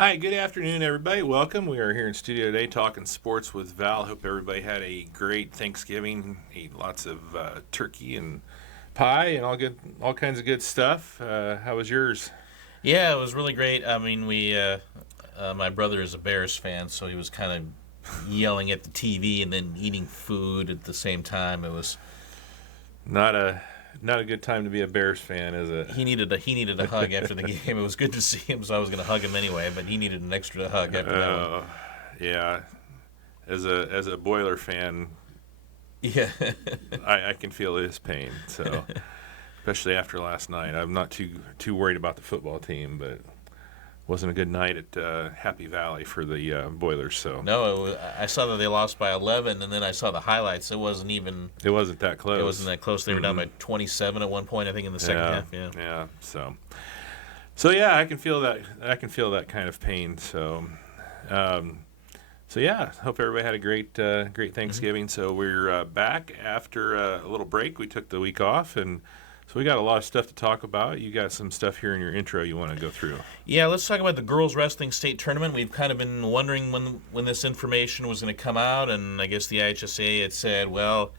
Hi, good afternoon, everybody. Welcome. We are here in studio today talking sports with Val. Hope everybody had a great Thanksgiving. Ate lots of turkey and pie and all kinds of good stuff. How was yours? Yeah, it was really great. I mean, my brother is a Bears fan, so he was kind of yelling at the TV and then eating food at the same time. It was Not a not a good time to be a Bears fan, is it? he needed a hug after the game. It was good to see him, so I was going to hug him anyway, but he needed an extra hug after that one. Yeah. As a Boiler fan, Yeah, I can feel his pain. So, especially after last night, I'm not too worried about the football team, but wasn't a good night at Happy Valley for the Boilers. So I saw that they lost by 11, and then I saw the highlights. It wasn't even. it wasn't that close. It wasn't that close. They were down by 27 at one point, I think, in the second Yeah, half. Yeah. yeah. So yeah, I can feel that. I can feel that kind of pain. Um, so yeah, hope everybody had a great Thanksgiving. So we're back after a little break. We took the week off, and so we got a lot of stuff to talk about. You got some stuff here in your intro you want to go through. Yeah, let's talk about the girls wrestling state tournament. We've kind of been wondering when this information was going to come out, and I guess the IHSA had said, well,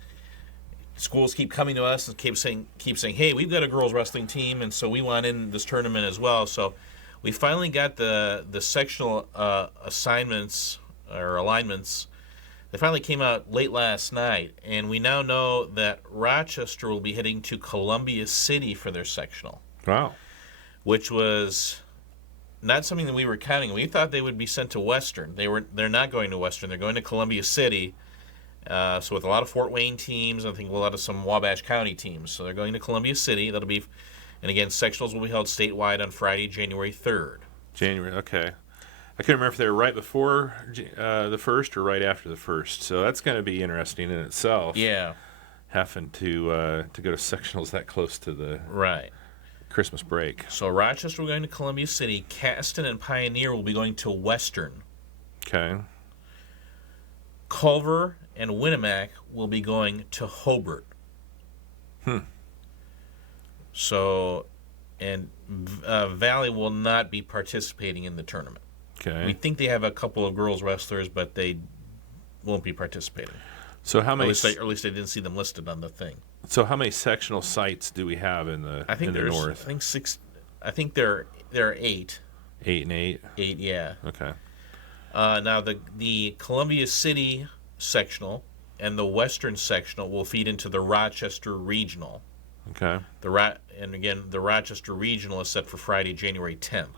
schools keep coming to us and keep saying, hey, we've got a girls wrestling team, and so we want in this tournament as well. So we finally got the sectional assignments or alignments. They finally came out late last night, and we now know that Rochester will be heading to Columbia City for their sectional, Wow. which was not something that we were counting. We thought they would be sent to Western. They're not going to Western. They're going to Columbia City. So with a lot of Fort Wayne teams, I think a lot of some Wabash County teams. So they're going to Columbia City. That'll be, and again, sectionals will be held statewide on Friday, January 3rd. January. Okay. I couldn't remember if they were right before the first or right after the first. So that's going to be interesting in itself. Yeah, Having to go to sectionals that close to the right. Christmas break. So Rochester will be going to Columbia City. Caston and Pioneer will be going to Western. Okay. Culver and Winnemac will be going to Hobart. So, and Valley will not be participating in the tournament. Okay. We think they have a couple of girls wrestlers, but they won't be participating. So how At many? least I didn't see them listed on the thing. So how many sectional sites do we have in the I think in the there's north? I think six. I think there are eight. 8 and 8. Eight, yeah. Okay. Now the Columbia City sectional and the Western sectional will feed into the Rochester regional. Okay. And again, the Rochester regional is set for Friday, January 10th,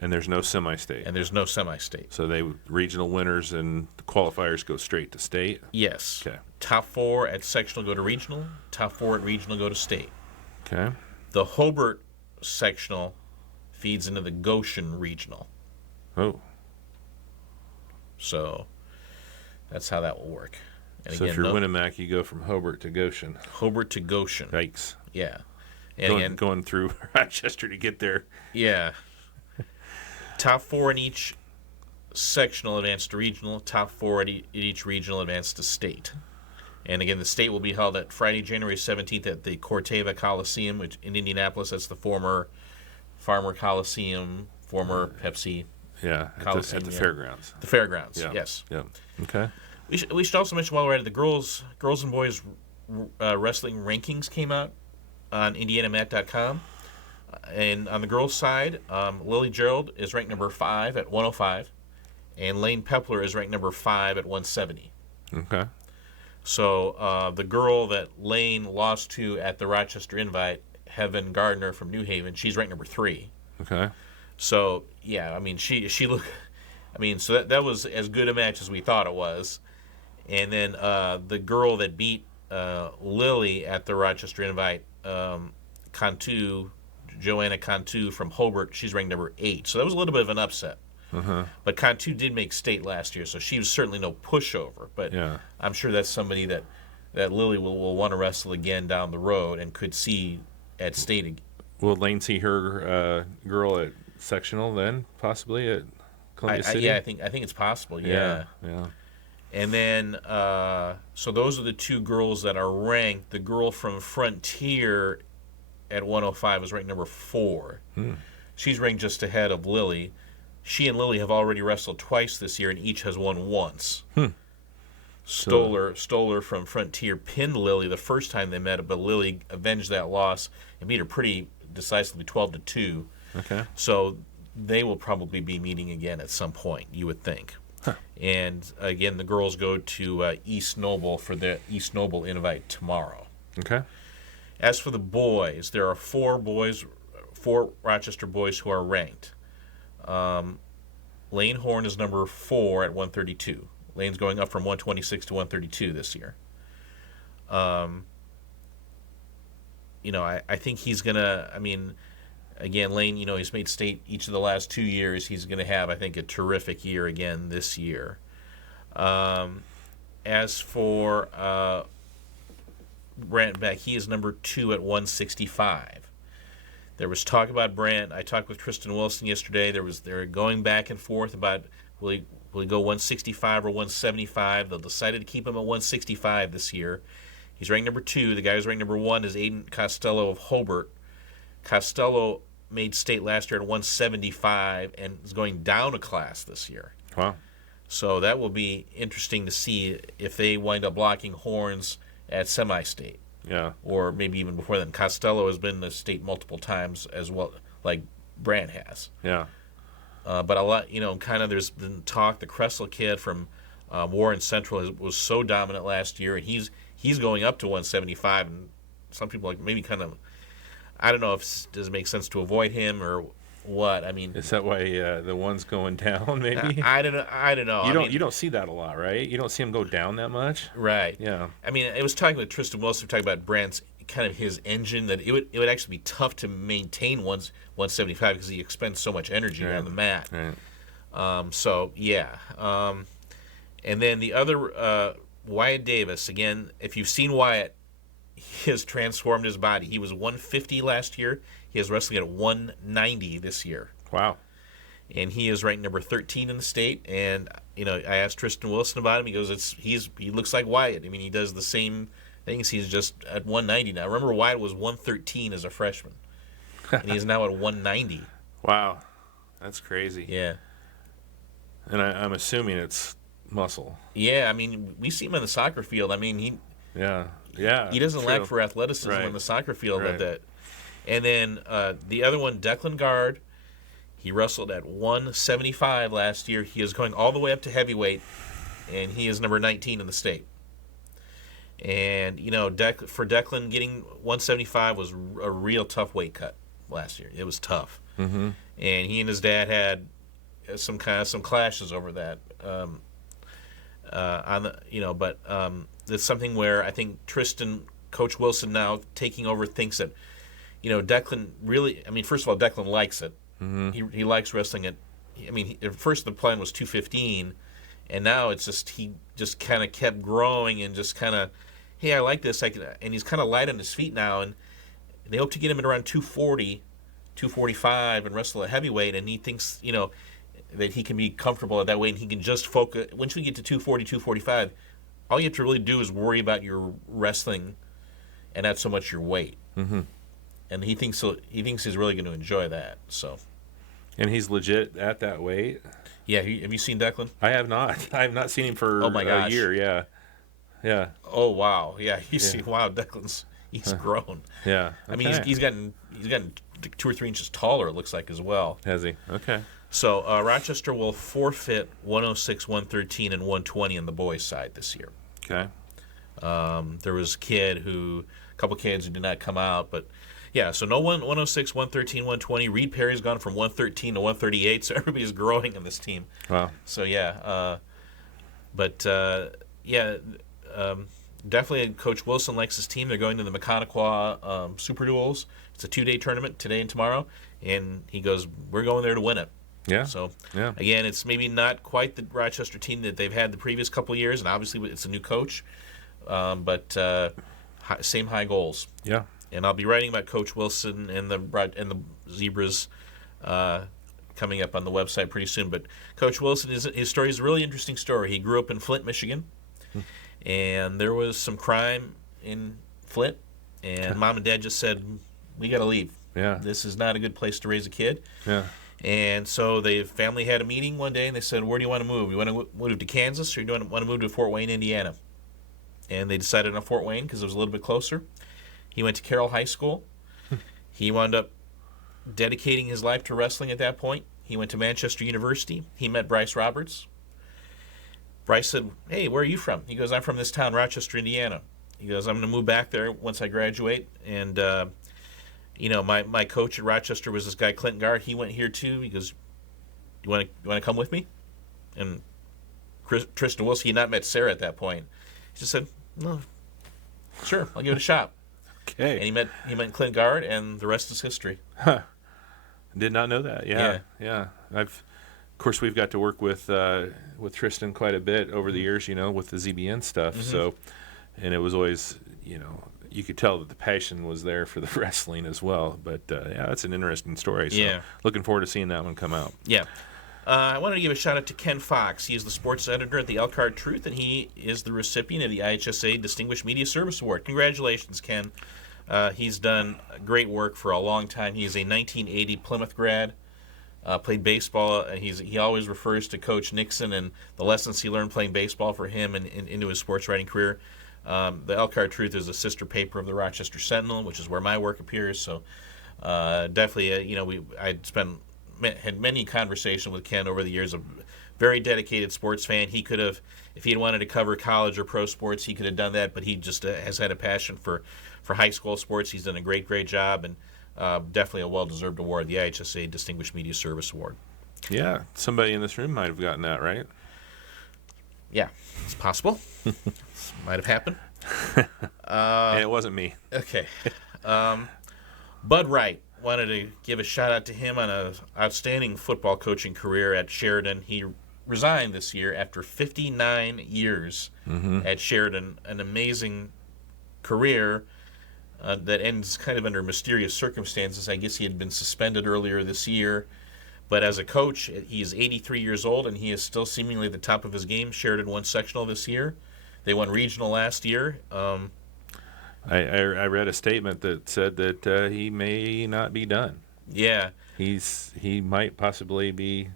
And there's no semi-state. and there's no semi-state. So they regional winners and the qualifiers go straight to state. Yes. Okay. Top four at sectional go to regional. Top four at regional go to state. Okay. The Hobart sectional feeds into the Goshen regional. Oh. So that's how that will work. And So again, if you're Winnemac, you go from Hobart to Goshen. Hobart to Goshen. Yikes. Yeah. And again, Going through Rochester to get there. yeah. Top four in each sectional advance to regional. Top four at each regional advance to state. And again, the state will be held at Friday, January 17th at the Corteva Coliseum which in Indianapolis. That's the former Farmer Coliseum, former Pepsi. Yeah. Coliseum, At the yeah. fairgrounds. The fairgrounds, Yeah. yes. Yeah. Okay. We should also mention while we're at it, the girls and boys wrestling rankings came out on IndianaMat.com. And on the girls' side, Lily Gerald is ranked number 5 at 105, and Lane Pepler is ranked number 5 at 170. Okay. So the girl that Lane lost to at the Rochester Invite, Heaven Gardner from New Haven, she's ranked number 3. Okay. So yeah, I mean she looked. I mean, so that was as good a match as we thought it was. And then the girl that beat Lily at the Rochester Invite, Cantu, Joanna Cantu from Hobart, she's ranked number 8. So that was a little bit of an upset. But Cantu did make state last year, so she was certainly no pushover. But Yeah. I'm sure that's somebody that Lily will want to wrestle again down the road and could see at state. Will Lane see her girl at sectional then, possibly at Columbia City? Yeah, I think it's possible. Yeah. Yeah. And then, so those are the two girls that are ranked. The girl from Frontier at 105 is ranked number 4. She's ranked just ahead of Lily. she and Lily have already wrestled twice this year, and each has won once. Stoller from Frontier pinned Lily the first time they met, but Lily avenged that loss and beat her pretty decisively, 12-2. Okay. So they will probably be meeting again at some point, you would think. And again, the girls go to East Noble for the East Noble invite tomorrow. Okay. As for the boys, there are four Rochester boys who are ranked. Lane Horn is number 4 at 132. Lane's going up from 126 to 132 this year. I think he's going to, again, Lane, he's made state each of the last 2 years. He's going to have, I think, a terrific year again this year. As for Brant Beck, he is number 2 at 165. There was talk about Brant. I talked with Tristan Wilson yesterday. They were going back and forth about will he go 165 or 175. They decided to keep him at 165 this year. He's ranked number 2. The guy who's ranked number 1 is Aiden Costello of Hobart. Costello made state last year at 175 and is going down a class this year. Wow. So that will be interesting to see if they wind up blocking Horns at semi-state. Yeah. Or maybe even before then. Costello has been to state multiple times as well, like Brant has. Yeah. But a lot, there's been talk. The Kressel kid from Warren Central was so dominant last year, and he's going up to 175. And some people maybe I don't know does it make sense to avoid him or what. Is that why the one's going down? Maybe I don't know. You don't see that a lot, right? You don't see him go down that much, right? Yeah. I was talking with Tristan Wilson, talking about Brant's kind of his engine, that it would actually be tough to maintain 175 because he expends so much energy on the mat. Right. So yeah. And then the other Wyatt Davis, again, if you've seen Wyatt, he has transformed his body. He was 150 last year. He is wrestling at 190 this year. Wow. And he is ranked number 13 in the state. And I asked Tristan Wilson about him. He goes, he looks like Wyatt. He does the same things. He's just at 190 now. Remember, Wyatt was 113 as a freshman, and he's now at 190. Wow, that's crazy. Yeah. And I'm assuming it's muscle. Yeah, we see him on the soccer field. Yeah. He doesn't true. lack for athleticism Right. on the soccer field. Right. And then the other one, Declan Gard, he wrestled at 175 last year. He is going all the way up to heavyweight, and he is number 19 in the state. And, for Declan, getting 175 was a real tough weight cut last year. It was tough. Mm-hmm. And he and his dad had some clashes over that. But it's something where I think Coach Wilson now taking over, thinks that, Declan really, first of all, Declan likes it. Mm-hmm. He likes wrestling at, at first the plan was 215, and now it's just, he just kind of kept growing and just kind of, hey, I like this. And he's kind of light on his feet now, and they hope to get him at around 240, 245 and wrestle at heavyweight, and he thinks, that he can be comfortable at that weight, and he can just focus. Once you get to 240, 245, all you have to really do is worry about your wrestling and not so much your weight. Mm-hmm. And he thinks he's really going to enjoy that. So. And he's legit at that weight? Yeah, have you seen Declan? I have not. I have not seen him for a year, yeah. Yeah. Oh, wow. Yeah, wow, Declan's, he's grown. Yeah. Okay. He's gotten 2 or 3 inches taller, it looks like, as well. Has he? Okay. So Rochester will forfeit 106, 113, and 120 on the boys' side this year. Okay. There was a couple kids who did not come out, but yeah, so no 106, 113, 120. Reed Perry's gone from 113 to 138, so everybody's growing in this team. Wow. So yeah, definitely Coach Wilson likes his team. They're going to the Maconaquah Super Duels. It's a 2-day tournament, today and tomorrow, and he goes, we're going there to win it. Yeah. So, yeah. Again, it's maybe not quite the Rochester team that they've had the previous couple of years, and obviously it's a new coach, but same high goals. Yeah. And I'll be writing about Coach Wilson and the Zebras coming up on the website pretty soon. But Coach Wilson, his story is a really interesting story. He grew up in Flint, Michigan, and there was some crime in Flint, and Mom and Dad just said, we got to leave. Yeah. This is not a good place to raise a kid. Yeah. And so the family had a meeting one day, and they said, "Where do you want to move? You want to move to Kansas, or do you want to move to Fort Wayne, Indiana?" And they decided on Fort Wayne because it was a little bit closer. He went to Carroll High School. He wound up dedicating his life to wrestling at that point. He went to Manchester University. He met Bryce Roberts. Bryce said, "Hey, where are you from?" He goes, "I'm from this town, Rochester, Indiana." He goes, "I'm going to move back there once I graduate." And, my coach at Rochester was this guy, Clinton Guard. He went here too. He goes, you want to come with me? And Tristan Wilson, he had not met Sarah at that point. He just said, "No, sure, I'll give it a shot." Okay. And he met Clint Guard, and the rest is history. Did not know that. Yeah. Of course, we've got to work with Tristan quite a bit over the years, with the ZBN stuff. Mm-hmm. So, and it was always, you could tell that the passion was there for the wrestling as well. But that's an interesting story. So Yeah. looking forward to seeing that one come out. Yeah. I wanted to give a shout out to Ken Fox. He is the sports editor at the Elkhart Truth, and he is the recipient of the IHSA Distinguished Media Service Award. Congratulations, Ken. He's done great work for a long time. He is a 1980 Plymouth grad. Played baseball. He always refers to Coach Nixon and the lessons he learned playing baseball for him and into his sports writing career. The Elkhart Truth is a sister paper of the Rochester Sentinel, which is where my work appears. So definitely, had many conversations with Ken over the years. A very dedicated sports fan. He could have, if he had wanted to cover college or pro sports, he could have done that. But he just has had a passion for high school sports. He's done a great job, and definitely a well-deserved award, the IHSA Distinguished Media Service Award. Yeah, somebody in this room might have gotten that, right? Yeah, it's possible. Might have happened. And it wasn't me. Okay. Bud Wright, wanted to give a shout out to him on an outstanding football coaching career at Sheridan. He resigned this year after 59 years at Sheridan. An amazing career that ends kind of under mysterious circumstances. I guess he had been suspended earlier this year. But as a coach, he is 83 years old, and he is still seemingly at the top of his game. Sheridan won sectional this year. They won regional last year. I read a statement that said that he may not be done. Yeah. He might possibly be.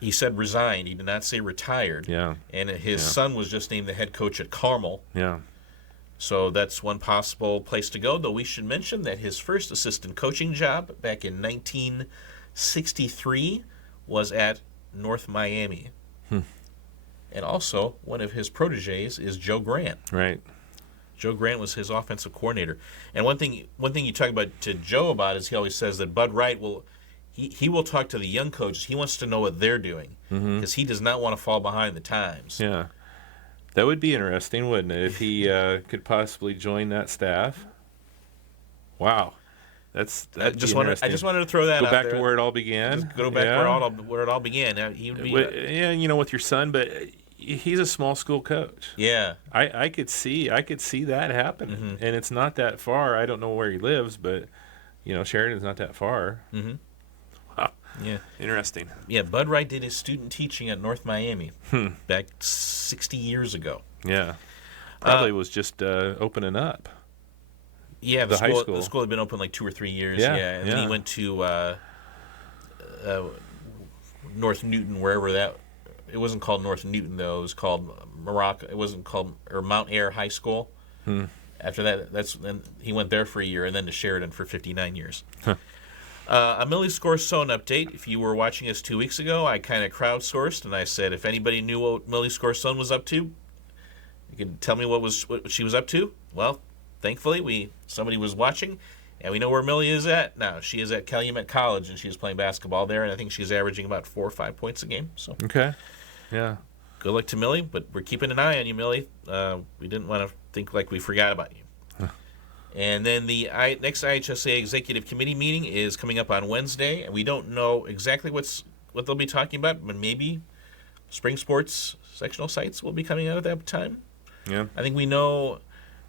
He said resigned. He did not say retired. Yeah. And his son was just named the head coach at Carmel. Yeah. So that's one possible place to go, though we should mention that his first assistant coaching job back in 1963 was at North Miami. And also, one of his proteges is Joe Grant. Right. Joe Grant was his offensive coordinator. And one thing you talk about to Joe about is he always says that Bud Wright will talk to the young coaches. He wants to know what they're doing because he does not want to fall behind the times. Yeah. That would be interesting, wouldn't it, if he could possibly join that staff? Wow. I just wanted to throw that out go back there. to where it all began. Just go back where it all began. He would be, with your son, but he's a small school coach. Yeah. I could see that happening, and it's not that far. I don't know where he lives, but Sheridan's not that far. Mm-hmm. Wow. Yeah. Interesting. Yeah, Bud Wright did his student teaching at North Miami back 60 years ago. Yeah. Probably was just opening up. Yeah, the high school. The school had been open like 2 or 3 years. Yeah, And then he went to North Newton, wherever that. It wasn't called North Newton though. It was called Morocco. It wasn't called Mount Air High School. After that, then he went there for a year, and then to Sheridan for 59 years. A Millie Scorsone update. If you were watching us 2 weeks ago, I kind of crowdsourced, and I said if anybody knew what Millie Scorsone was up to, you could tell me what she was up to. Well, thankfully, somebody was watching, and we know where Millie is at now. She is at Calumet College, and she is playing basketball there, and I think she's averaging about 4 or 5 points a game. So okay, yeah. Good luck to Millie, but we're keeping an eye on you, Millie. We didn't want to think like we forgot about you. And then the next IHSA Executive Committee meeting is coming up on Wednesday, and we don't know exactly what they'll be talking about, but maybe spring sports sectional sites will be coming out at that time. Yeah. I think we know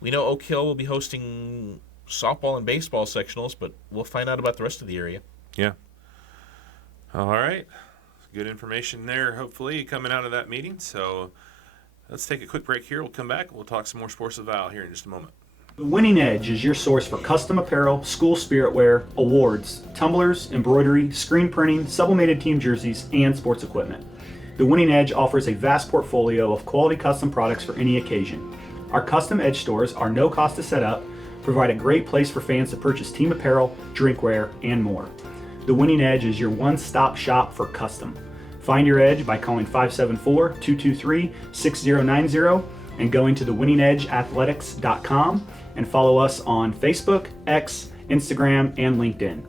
Oak Hill will be hosting softball and baseball sectionals, but we'll find out about the rest of the area. Yeah. All right. Good information there, hopefully, coming out of that meeting. So let's take a quick break here. We'll come back and we'll talk some more sports with Val here in just a moment. The Winning Edge is your source for custom apparel, school spirit wear, awards, tumblers, embroidery, screen printing, sublimated team jerseys, and sports equipment. The Winning Edge offers a vast portfolio of quality custom products for any occasion. Our custom Edge stores are no cost to set up, provide a great place for fans to purchase team apparel, drinkware, and more. The Winning Edge is your one-stop shop for custom. Find your edge by calling 574-223-6090 and going to thewinningedgeathletics.com and follow us on Facebook, X, Instagram, and LinkedIn.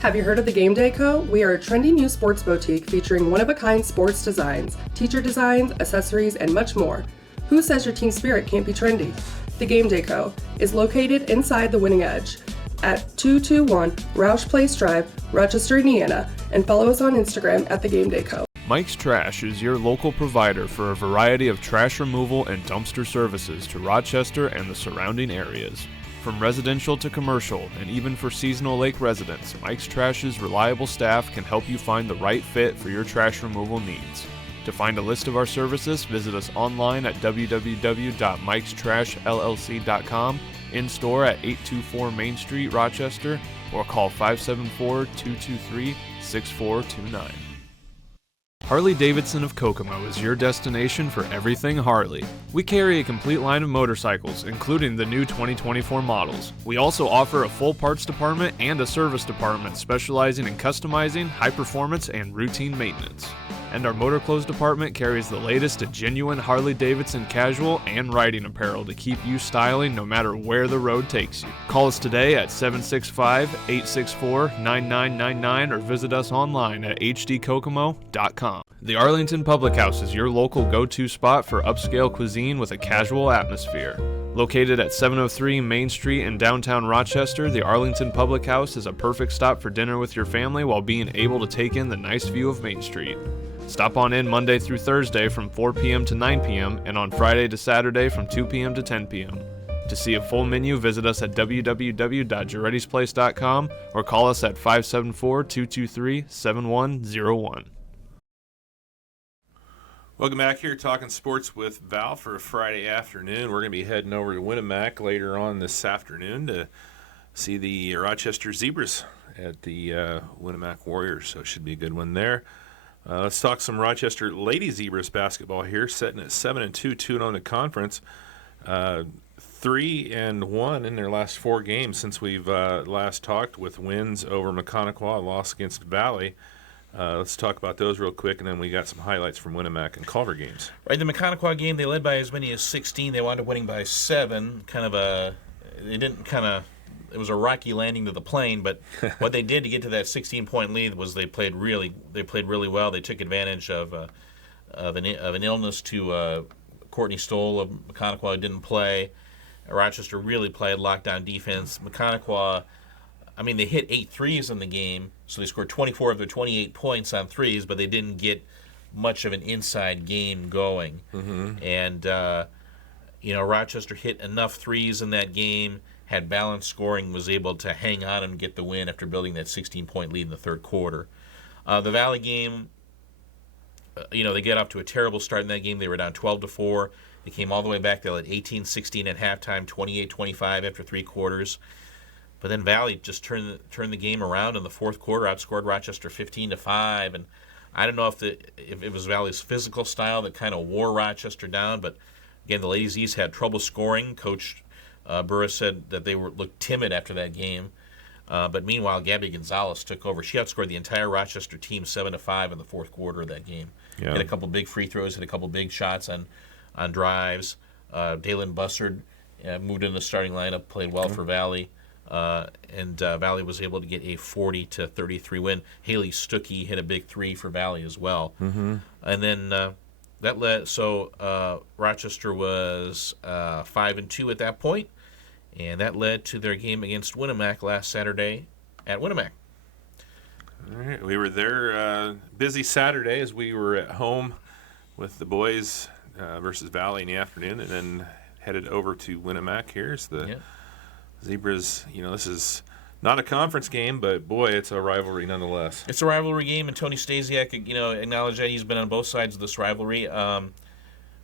Have you heard of the Game Day Co? We are a trendy new sports boutique featuring one-of-a-kind sports designs, teacher designs, accessories, and much more. Who says your team spirit can't be trendy? The Game Day Co. is located inside the Winning Edge at 221 Roush Place Drive, Rochester, Indiana, and follow us on Instagram at The Game Day Co. Mike's Trash is your local provider for a variety of trash removal and dumpster services to Rochester and the surrounding areas. From residential to commercial, and even for seasonal lake residents, Mike's Trash's reliable staff can help you find the right fit for your trash removal needs. To find a list of our services, visit us online at www.mikestrashllc.com, in store at 824 Main Street, Rochester, or call 574-223-6429. Harley-Davidson of Kokomo is your destination for everything Harley. We carry a complete line of motorcycles, including the new 2024 models. We also offer a full parts department and a service department specializing in customizing, high performance, and routine maintenance. And our motor clothes department carries the latest in genuine Harley-Davidson casual and riding apparel to keep you styling no matter where the road takes you. Call us today at 765-864-9999 or visit us online at hdkokomo.com. The Arlington Public House is your local go-to spot for upscale cuisine with a casual atmosphere. Located at 703 Main Street in downtown Rochester, the Arlington Public House is a perfect stop for dinner with your family while being able to take in the nice view of Main Street. Stop on in Monday through Thursday from 4 p.m. to 9 p.m. and on Friday to Saturday from 2 p.m. to 10 p.m. To see a full menu, visit us at www.girettisplace.com or call us at 574-223-7101. Welcome back here, talking sports with Val for a Friday afternoon. We're going to be heading over to Winamac later on this afternoon to see the Rochester Zebras at the Winamac Warriors, so it should be a good one there. Let's talk some Rochester Lady Zebras basketball here, sitting at 7-2, 2-0 in conference. 3-1 in their last 4 games since we've last talked, with wins over Mechanical, a loss against Valley. Let's talk about those real quick, and then we got some highlights from Winamac and Culver games. Right, the Mechanical game, they led by as many as 16. They wound up winning by 7. It was a rocky landing to the plane, but what they did to get to that 16-point lead was they played really well. They took advantage of an illness to Courtney Stoll of Mechanical, who didn't play. Rochester really played lockdown defense. Mechanical, they hit 8 threes in the game, so they scored 24 of their 28 points on threes, but they didn't get much of an inside game going. Mm-hmm. And, Rochester hit enough threes in that game, had balanced scoring, was able to hang on and get the win after building that 16-point lead in the third quarter. The Valley game, they get off to a terrible start in that game. They were down 12-4. They came all the way back. They led 18-16 at halftime, 28-25 after 3 quarters. But then Valley just turned the game around in the fourth quarter, outscored Rochester 15-5. And I don't know if it was Valley's physical style that kind of wore Rochester down. But again, the Lady Z's had trouble scoring. Coach Burris said that they looked timid after that game. But meanwhile, Gabby Gonzalez took over. She outscored the entire Rochester team 7-5 in the fourth quarter of that game. Yeah. Hit a couple big free throws, hit a couple big shots on drives. Dalen Bussard moved in the starting lineup, played well for Valley. And Valley was able to get a 40-33 win. Haley Stuckey hit a big 3 for Valley as well. Mm-hmm. And then that led. So Rochester was 5-2 at that point, and that led to their game against Winamac last Saturday at Winamac. All right, we were there busy Saturday as we were at home with the boys versus Valley in the afternoon, and then headed over to Winamac. Here's the Zebras. This is not a conference game, but boy, it's a rivalry nonetheless. It's a rivalry game, and Tony Stasiak, acknowledged that he's been on both sides of this rivalry.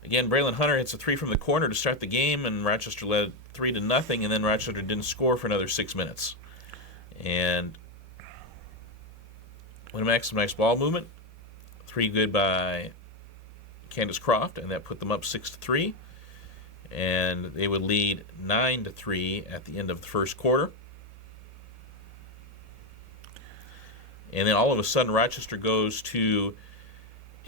Again, Braylon Hunter hits a 3 from the corner to start the game, and Rochester led 3-0, and then Rochester didn't score for another 6 minutes. And Winamac, some nice ball movement. 3 good by Candace Croft, and that put them up 6-3. And they would lead 9-3 at the end of the first quarter. And then all of a sudden, Rochester goes to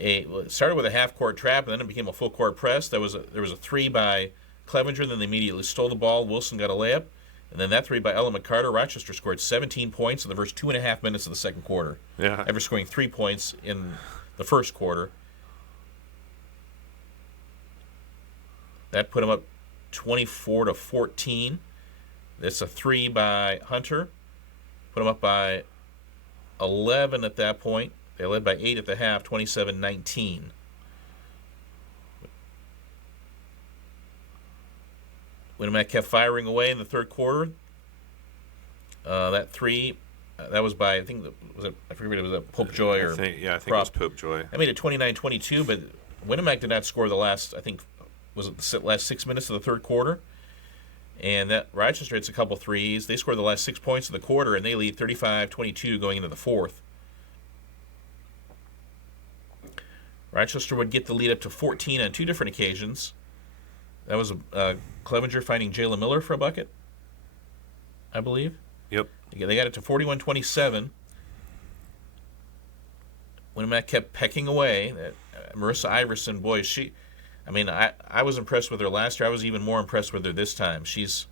it started with a half-court trap, and then it became a full-court press. There was a 3 by Clevenger, then they immediately stole the ball. Wilson got a layup, and then that 3 by Ella McCarter. Rochester scored 17 points in the first 2.5 minutes of the second quarter. Yeah. Ever scoring 3 points in the first quarter. That put them up 24-14. That's a 3 by Hunter. Put them up by 11 at that point. They led by 8 at the half, 27-19. Winamac kept firing away in the third quarter. That 3, that was by, I think, I forget if it was a Popejoy or I think it was Croft. Popejoy. I made it 29-22, but Winamac did not score the last, I think, was it the last 6 minutes of the third quarter? And that Rochester hits a couple threes. They scored the last 6 points of the quarter, and they lead 35-22 going into the fourth. Rochester would get the lead up to 14 on 2 different occasions. That was Clevenger finding Jayla Miller for a bucket, I believe. Yep. They got it to 41-27. Winamac kept pecking away. Marissa Iverson, boy, I was impressed with her last year. I was even more impressed with her this time. She's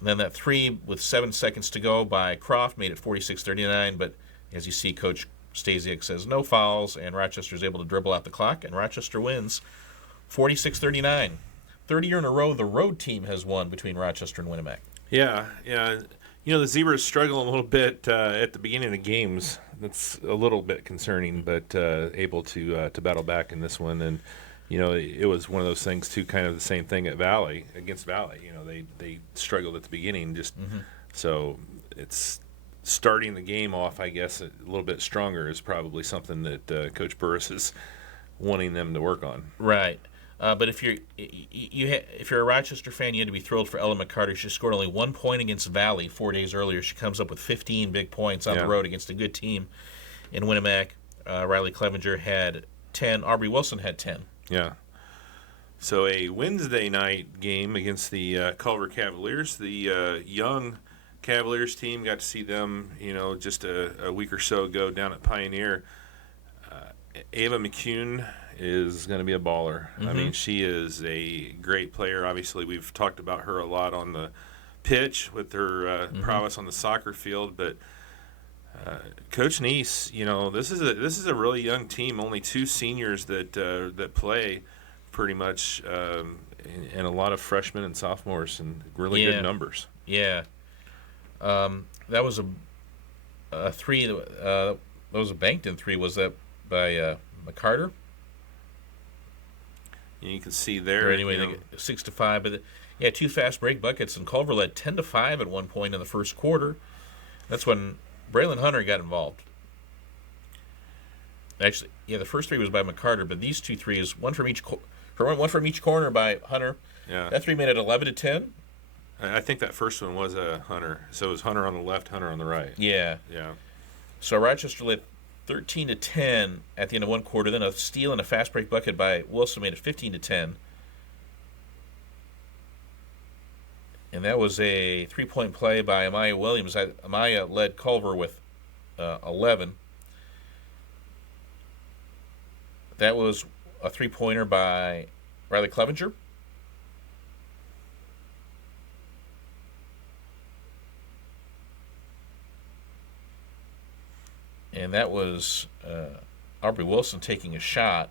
then that 3 with 7 seconds to go by Croft made it 46-39. But as you see, Coach Stasiak says no fouls, and Rochester's able to dribble out the clock, and Rochester wins 46-39. Third year in a row, the road team has won between Rochester and Winamac. Yeah. You know, the Zebras struggle a little bit at the beginning of games. That's a little bit concerning, but able to battle back in this one. And, you know, it was one of those things, too, kind of the same thing against Valley. You know, they struggled at the beginning. So it's starting the game off, I guess, a little bit stronger is probably something that Coach Burris is wanting them to work on. Right. But if you're a Rochester fan, you had to be thrilled for Ella McCarter. She scored only 1 point against Valley 4 days earlier. She comes up with 15 big points on the road against a good team in Winamac. Riley Clevenger had 10. Aubrey Wilson had 10. Yeah. So a Wednesday night game against the Culver Cavaliers. The young Cavaliers team, got to see them, you know, just a week or so ago down at Pioneer. Ava McCune is going to be a baller. I mean, she is a great player. Obviously, we've talked about her a lot on the pitch with her prowess on the soccer field. But Coach Neese, you know, this is a really young team. Only 2 seniors that play, pretty much, and a lot of freshmen and sophomores, and really good numbers. Yeah. That was a 3. That was a banked-in 3. Was that by McCarter? You can see there. Or anyway, they get 6-5. But 2 fast break buckets, and Culver led 10-5 at one point in the first quarter. That's when Braylon Hunter got involved. Actually, the first 3 was by McCarter, but these 2 threes, one from each corner by Hunter. Yeah. That 3 made it 11-10. I think that first one was a Hunter. So it was Hunter on the left, Hunter on the right. Yeah. Yeah. So Rochester led 13-10 at the end of one quarter. Then a steal and a fast break bucket by Wilson made it 15-10. And that was a 3-point play by Amaya Williams. Amaya led Culver with 11. That was a 3-pointer by Riley Clevenger. And that was Aubrey Wilson taking a shot.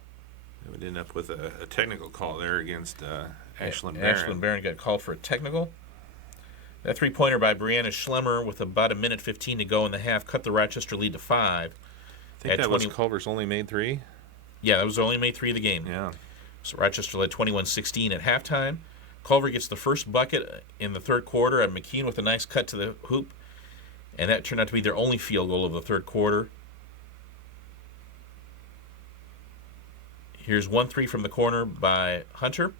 We ended up with a technical call there against Ashlyn Barron. Ashlyn Barron got called for a technical. That 3-pointer by Brianna Schlemmer with about 1:15 to go in the half cut the Rochester lead to 5. I think that was Culver's only made 3. Yeah, that was only made 3 of the game. Yeah. So Rochester led 21-16 at halftime. Culver gets the first bucket in the third quarter, and McKean with a nice cut to the hoop. And that turned out to be their only field goal of the third quarter. Here's 1-3 from the corner by Hunter.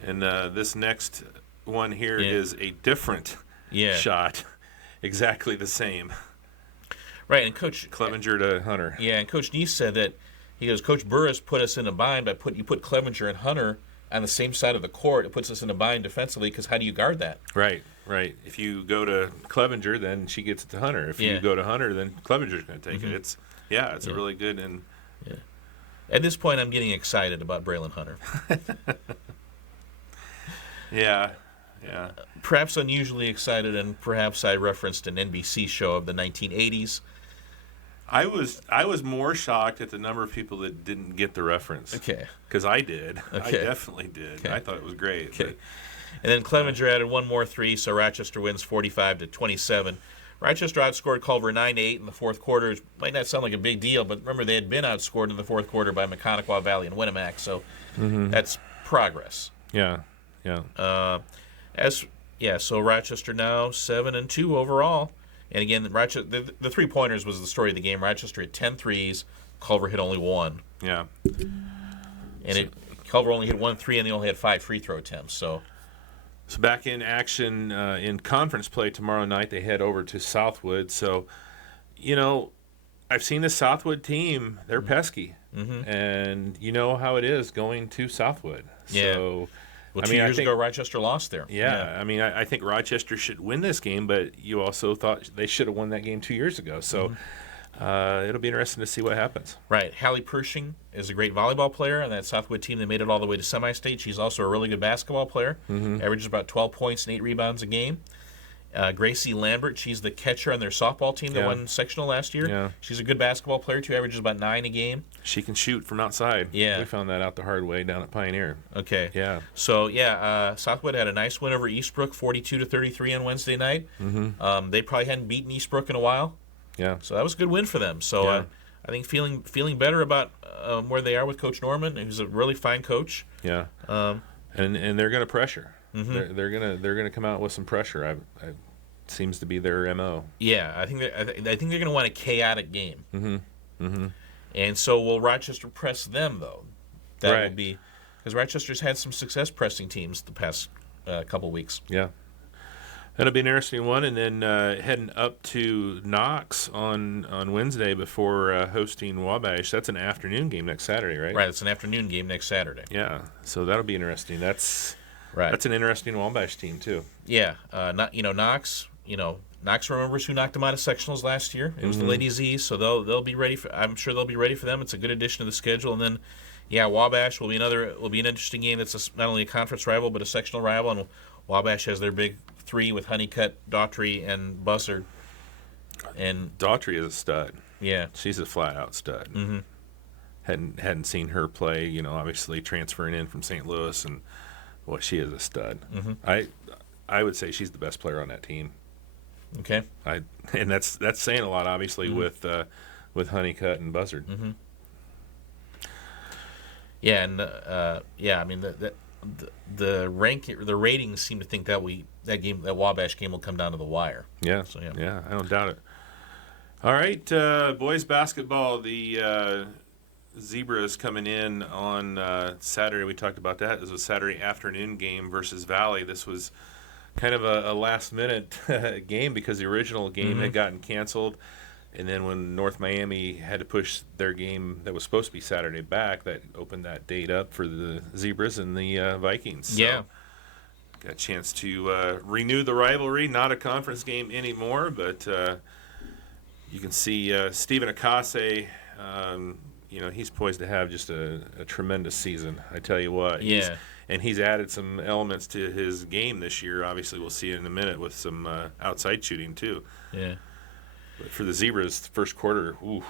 And this next one here is a different shot. Exactly the same. Right, and Coach Clevenger to Hunter. Yeah, and Coach Neese said that, he goes, Coach Burris put us in a bind by you put Clevenger and Hunter on the same side of the court. It puts us in a bind defensively because how do you guard that? Right. If you go to Clevenger, then she gets it to Hunter. If you go to Hunter, then Clevenger's going to take it. It's a really good and. Yeah. At this point, I'm getting excited about Braylon Hunter. Yeah. Perhaps unusually excited, and perhaps I referenced an NBC show of the 1980s. I was more shocked at the number of people that didn't get the reference. Okay. Because I did. Okay. I definitely did. Okay. I thought it was great. Okay. And then Clevenger added one more 3, so Rochester wins 45-27. Rochester outscored Culver 9-8 in the fourth quarter. It might not sound like a big deal, but remember they had been outscored in the fourth quarter by Maconaquah Valley and Winnemac, so that's progress. Yeah. So Rochester now 7-2 overall. And again, Rochester, the three-pointers was the story of the game. Rochester hit 10 threes. Culver hit only 1. Yeah. And Culver only hit 1 3, and they only had 5 free throw attempts. So back in action in conference play tomorrow night, they head over to Southwood. So, I've seen the Southwood team. They're pesky. And you know how it is going to Southwood. Yeah. So, Well, 2 years ago, Rochester lost there. Yeah. I mean, I think Rochester should win this game, but you also thought they should have won that game 2 years ago. So it'll be interesting to see what happens. Right. Hallie Pershing is a great volleyball player on that Southwood team that made it all the way to semi-state. She's also a really good basketball player. Averages about 12 points and 8 rebounds a game. Gracie Lambert, she's the catcher on their softball team that won sectional last year. Yeah. She's a good basketball player, too. Averages about 9 a game. She can shoot from outside. Yeah. We found that out the hard way down at Pioneer. Okay. Yeah. So, Southwood had a nice win over Eastbrook, 42-33 on Wednesday night. They probably hadn't beaten Eastbrook in a while. Yeah. So that was a good win for them. So I think feeling better about where they are with Coach Norman, who's a really fine coach. Yeah. And they're going to pressure. They're gonna come out with some pressure. Seems to be their MO. Yeah, I think they're going to want a chaotic game. And so will Rochester press them though? That will be because Rochester's had some success pressing teams the past couple weeks. Yeah. That'll be an interesting one, and then heading up to Knox on Wednesday before hosting Wabash. That's an afternoon game next Saturday, right? Right, it's an afternoon game next Saturday. Yeah, so that'll be interesting. That's right. That's an interesting Wabash team too. Yeah, Knox. Knox remembers who knocked them out of sectionals last year. It was the Lady Z's, so they'll be ready for. I'm sure they'll be ready for them. It's a good addition to the schedule, and then. Yeah, Wabash will be an interesting game. That's not only a conference rival but a sectional rival, and Wabash has their big 3 with Honeycutt, Daughtry, and Bussard. And Daughtry is a stud. Yeah, she's a flat out stud. Hadn't seen her play. Obviously transferring in from St. Louis, and she is a stud. I would say she's the best player on that team. Okay. And that's saying a lot, obviously, with Honeycutt and Bussard. Yeah, and I mean the ratings seem to think that that Wabash game will come down to the wire. Yeah. So yeah, I don't doubt it. All right, boys basketball. The Zebras coming in on Saturday. We talked about that. It was a Saturday afternoon game versus Valley. This was kind of a last-minute game because the original game had gotten canceled. And then when North Miami had to push their game that was supposed to be Saturday back, that opened that date up for the Zebras and the Vikings. So yeah. Got a chance to renew the rivalry. Not a conference game anymore, but you can see Stephen Akase, he's poised to have just a tremendous season. I tell you what. Yeah. He's added some elements to his game this year. Obviously, we'll see it in a minute with some outside shooting, too. Yeah. But for the Zebras, the first quarter, ooh.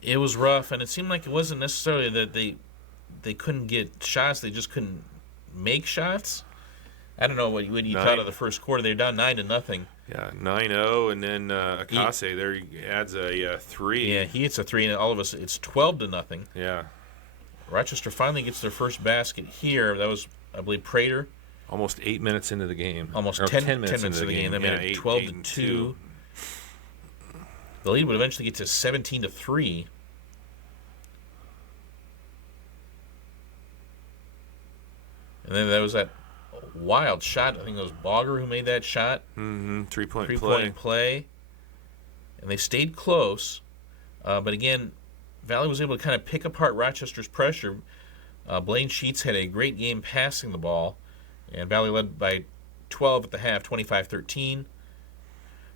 It was rough, and it seemed like it wasn't necessarily that they couldn't get shots; they just couldn't make shots. I don't know what you thought of the first quarter. They were down 9-0. Yeah, 9-0, and then Akase there adds a 3. Yeah, he hits a 3, and all of us it's 12-0. Yeah. Rochester finally gets their first basket here. That was, I believe, Prater. Almost 8 minutes into the game. Almost 10 minutes into the game. They made it 12-2. The lead would eventually get to 17-3. And then there was that wild shot. I think it was Bogger who made that shot. Mm-hmm. Three-point play. And they stayed close. But again, Valley was able to kind of pick apart Rochester's pressure. Blaine Sheets had a great game passing the ball. And Valley led by 12 at the half, 25-13.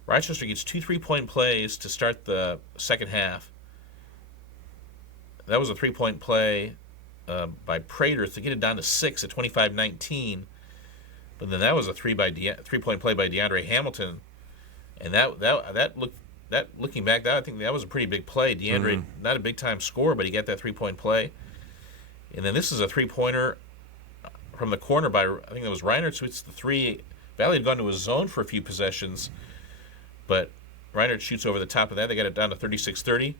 Rochester gets 2 3-point plays to start the second half. That was a 3-point play by Prater to get it down to 6 at 25-19. But then that was a 3-point play by DeAndre Hamilton, and looking back, I think that was a pretty big play. DeAndre, not a big time scorer, but he got that 3-point play. And then this is a 3-pointer from the corner by, I think it was Reinert, who hits the 3. Valley had gone to a zone for a few possessions, but Reinert shoots over the top of that. They got it down to 36-30.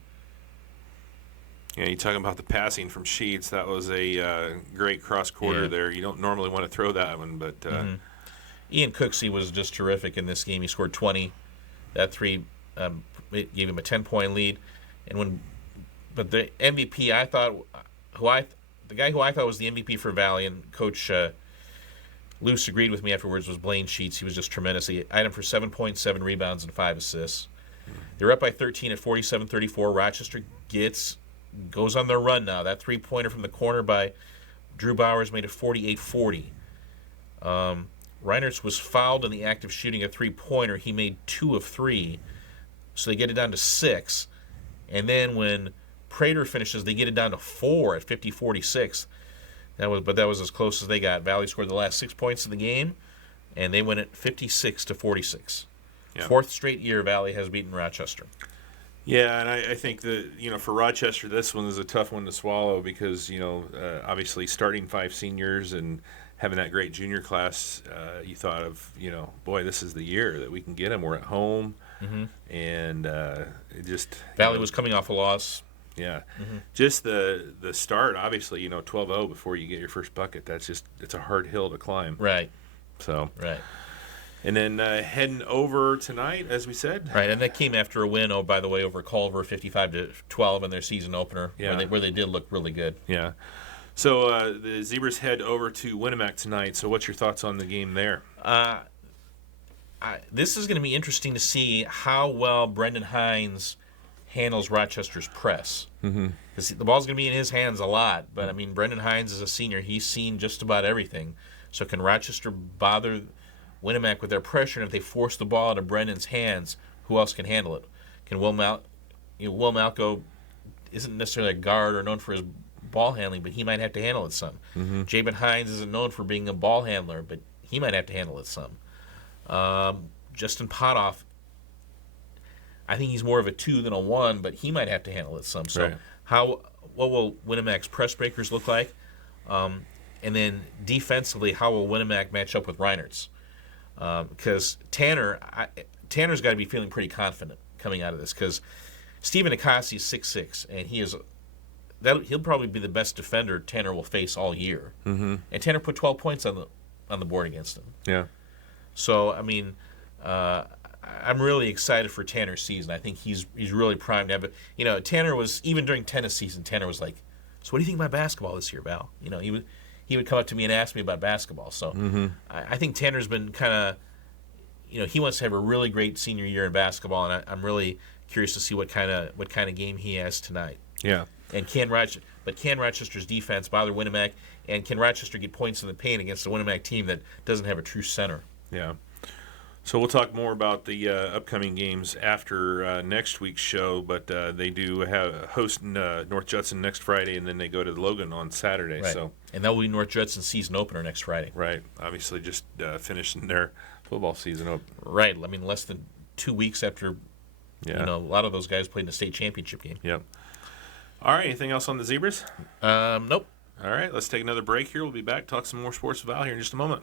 Yeah, you're talking about the passing from Sheets. That was a great cross-quarter there. You don't normally want to throw that one, but... Ian Cooksey was just terrific in this game. He scored 20. That 3 gave him a 10-point lead. But the MVP, I thought, the guy who I thought was the MVP for Valley, and Coach Luce agreed with me afterwards, was Blaine Sheets. He was just tremendous. He had him for 7 points, 7 rebounds, and 5 assists. They're up by 13 at 47-34. Rochester goes on their run now. That 3-pointer from the corner by Drew Bowers made it 48-40. Reinertz was fouled in the act of shooting a 3-pointer. He made 2 of 3, so they get it down to 6. And then when Prater finishes, they get it down to 4 at 50-46. That was as close as they got. Valley scored the last 6 points of the game, and they win it 56-46. Yeah. 4th straight year Valley has beaten Rochester. Yeah, and I think that, for Rochester, this one is a tough one to swallow because, obviously starting 5 seniors and having that great junior class, you thought of, boy, this is the year that we can get them. We're at home, and it just... Valley was coming off a loss. Yeah. Just the start, obviously, 12-0 before you get your first bucket. It's a hard hill to climb. Right. So. Right. And then heading over tonight, as we said. Right, and that came after a win, by the way, over Culver, 55-12 in their season opener, where they did look really good. Yeah. So the Zebras head over to Winnemac tonight. So what's your thoughts on the game there? This is going to be interesting to see how well Brendan Hines handles Rochester's press. Because the ball's going to be in his hands a lot. But, Brendan Hines is a senior. He's seen just about everything. So can Rochester bother Winnemac with their pressure? And if they force the ball out of Brendan's hands, who else can handle it? Can Will Malco isn't necessarily a guard or known for his ball handling, but he might have to handle it some. Jabin Hines isn't known for being a ball handler, but he might have to handle it some. Justin Potoff, I think he's more of a 2 than a 1, but he might have to handle it some. So what will Winnemac's press breakers look like? And then defensively, how will Winnemac match up with Reinertz? Because Tanner's got to be feeling pretty confident coming out of this, because Stephen Akasi is 6'6", and he'll probably be the best defender Tanner will face all year. And Tanner put 12 points on the board against him. Yeah. So I'm really excited for Tanner's season. I think he's really primed to have it. Tanner was, even during tennis season, Tanner was like, "So what do you think about basketball this year, Val?" He would come up to me and ask me about basketball. So I think Tanner's been kind of, he wants to have a really great senior year in basketball, and I'm really curious to see what kind of game he has tonight. Yeah. And can Rochester's defense bother Winnemac, and can Rochester get points in the paint against a Winnemac team that doesn't have a true center? Yeah. So we'll talk more about the upcoming games after next week's show, but they do host North Judson next Friday, and then they go to Logan on Saturday. Right. So and that will be North Judson's season opener next Friday. Right. Obviously just finishing their football season up. Right. Less than 2 weeks after, a lot of those guys played in the state championship game. Yep. All right. Anything else on the Zebras? Nope. All right. Let's take another break here. We'll be back. Talk some more sports with Val here in just a moment.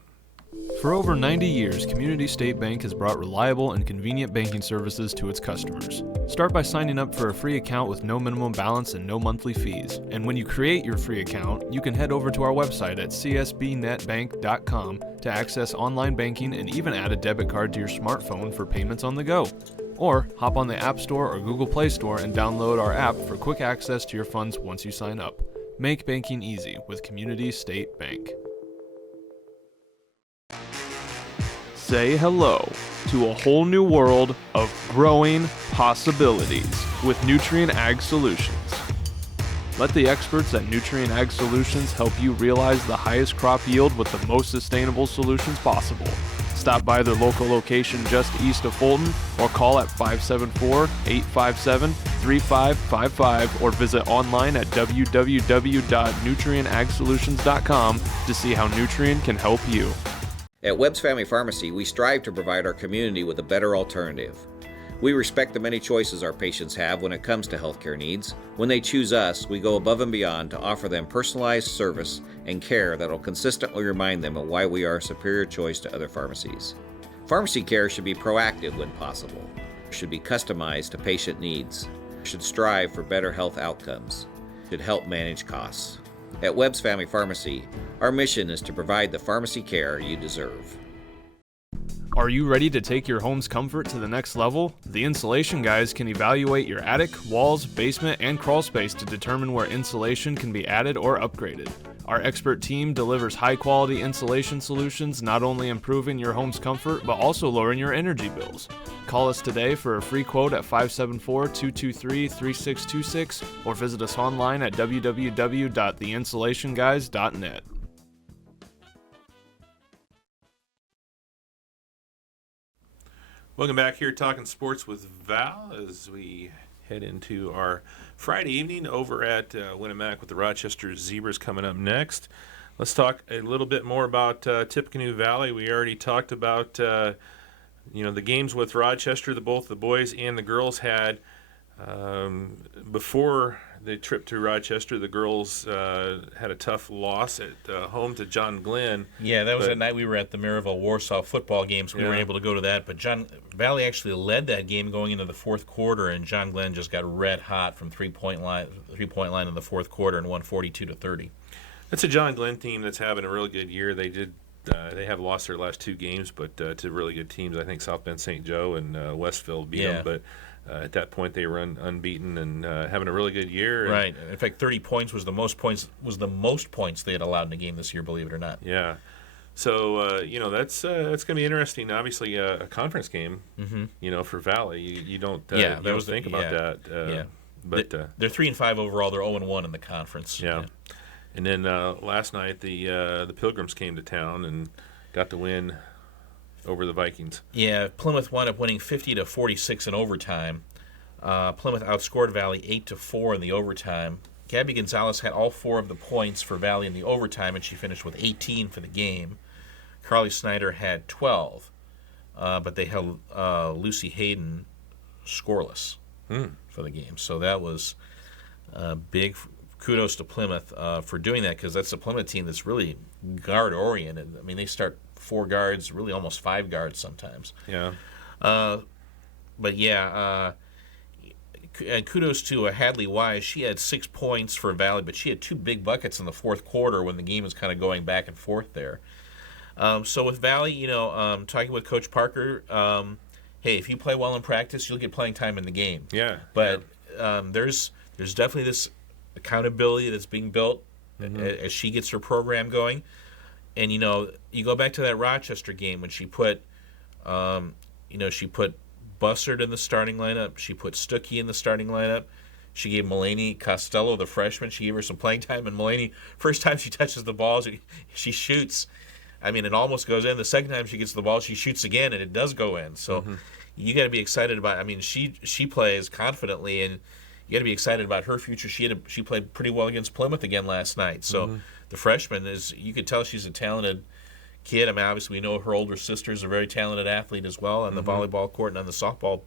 For over 90 years, Community State Bank has brought reliable and convenient banking services to its customers. Start by signing up for a free account with no minimum balance and no monthly fees. And when you create your free account, you can head over to our website at csbnetbank.com to access online banking and even add a debit card to your smartphone for payments on the go. Or hop on the App Store or Google Play Store and download our app for quick access to your funds once you sign up. Make banking easy with Community State Bank. Say hello to a whole new world of growing possibilities with Nutrien Ag Solutions. Let the experts at Nutrien Ag Solutions help you realize the highest crop yield with the most sustainable solutions possible. Stop by their local location just east of Fulton or call at 574-857-3555 or visit online at www.nutrienagsolutions.com to see how Nutrien can help you. At Webb's Family Pharmacy, we strive to provide our community with a better alternative. We respect the many choices our patients have when it comes to healthcare needs. When they choose us, we go above and beyond to offer them personalized service and care that will consistently remind them of why we are a superior choice to other pharmacies. Pharmacy care should be proactive when possible, should be customized to patient needs, should strive for better health outcomes, should help manage costs. At Webb's Family Pharmacy, our mission is to provide the pharmacy care you deserve. Are you ready to take your home's comfort to the next level? The Insulation Guys can evaluate your attic, walls, basement, and crawl space to determine where insulation can be added or upgraded. Our expert team delivers high-quality insulation solutions, not only improving your home's comfort, but also lowering your energy bills. Call us today for a free quote at 574-223-3626 or visit us online at www.theinsulationguys.net. Welcome back here, Talking Sports with Val, as we head into our Friday evening over at Winamac with the Rochester Zebras coming up next. Let's talk a little bit more about Tippecanoe Valley. We already talked about the games with Rochester that both the boys and the girls had. Before the trip to Rochester, the girls had a tough loss at home to John Glenn. Yeah, that was the night we were at the Maryville Warsaw football games. We weren't able to go to that, but John Valley actually led that game going into the fourth quarter, and John Glenn just got red hot from three-point line in the fourth quarter and won 42-30. That's a John Glenn team that's having a really good year. They have lost their last two games, but to really good teams. I think South Bend St. Joe and Westfield beat them, but at that point they were unbeaten and having a really good year. Right. In fact, 30 points was the most points they had allowed in a game this year, believe it or not. Yeah. So that's going to be interesting. Obviously, a conference game. For Valley, you don't think about that. But they're 3-5 overall. They're 0-1 in the conference. Yeah. And then last night the Pilgrims came to town and got the win over the Vikings. Yeah, Plymouth wound up winning 50-46 in overtime. Plymouth outscored Valley 8-4 in the overtime. Gabby Gonzalez had all 4 of the points for Valley in the overtime, and she finished with 18 for the game. Carly Snyder had 12, but they held Lucy Hayden scoreless for the game. So that was big. Kudos to Plymouth for doing that, because that's a Plymouth team that's really guard-oriented. I mean, they start 4 guards, really almost 5 guards sometimes. Yeah. And kudos to Hadley Wise. She had 6 points for Valley, but she had 2 big buckets in the fourth quarter when the game was kind of going back and forth there. So with Valley, talking with Coach Parker, hey, if you play well in practice, you'll get playing time in the game. Yeah. But there's definitely this accountability that's being built as she gets her program going. And, you go back to that Rochester game when she put Bussard in the starting lineup. She put Stuckey in the starting lineup. She gave Mulaney Costello, the freshman, she gave her some playing time. And Mulaney, first time she touches the ball, she shoots. I mean, it almost goes in. The second time she gets the ball, she shoots again, and it does go in. So you got to be excited about it. I mean, she plays confidently, and you got to be excited about her future. She played pretty well against Plymouth again last night. So the freshman you could tell she's a talented kid. I mean, obviously we know her older sister is a very talented athlete as well on the volleyball court and on the softball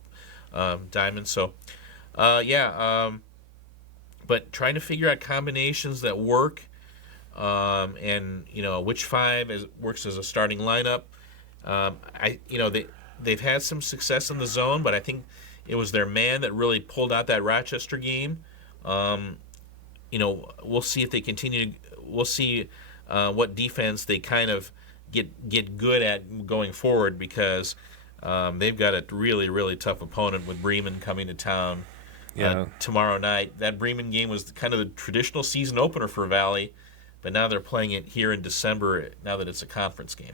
diamond. So, but trying to figure out combinations that work, and which 5 works as a starting lineup. They've had some success in the zone, but I think it was their man that really pulled out that Rochester game. We'll see if they continue. We'll see what defense they kind of get good at going forward, because They've got a really, really tough opponent with Bremen coming to town tomorrow night. That Bremen game was kind of the traditional season opener for Valley, but now they're playing it here in December now that it's a conference game.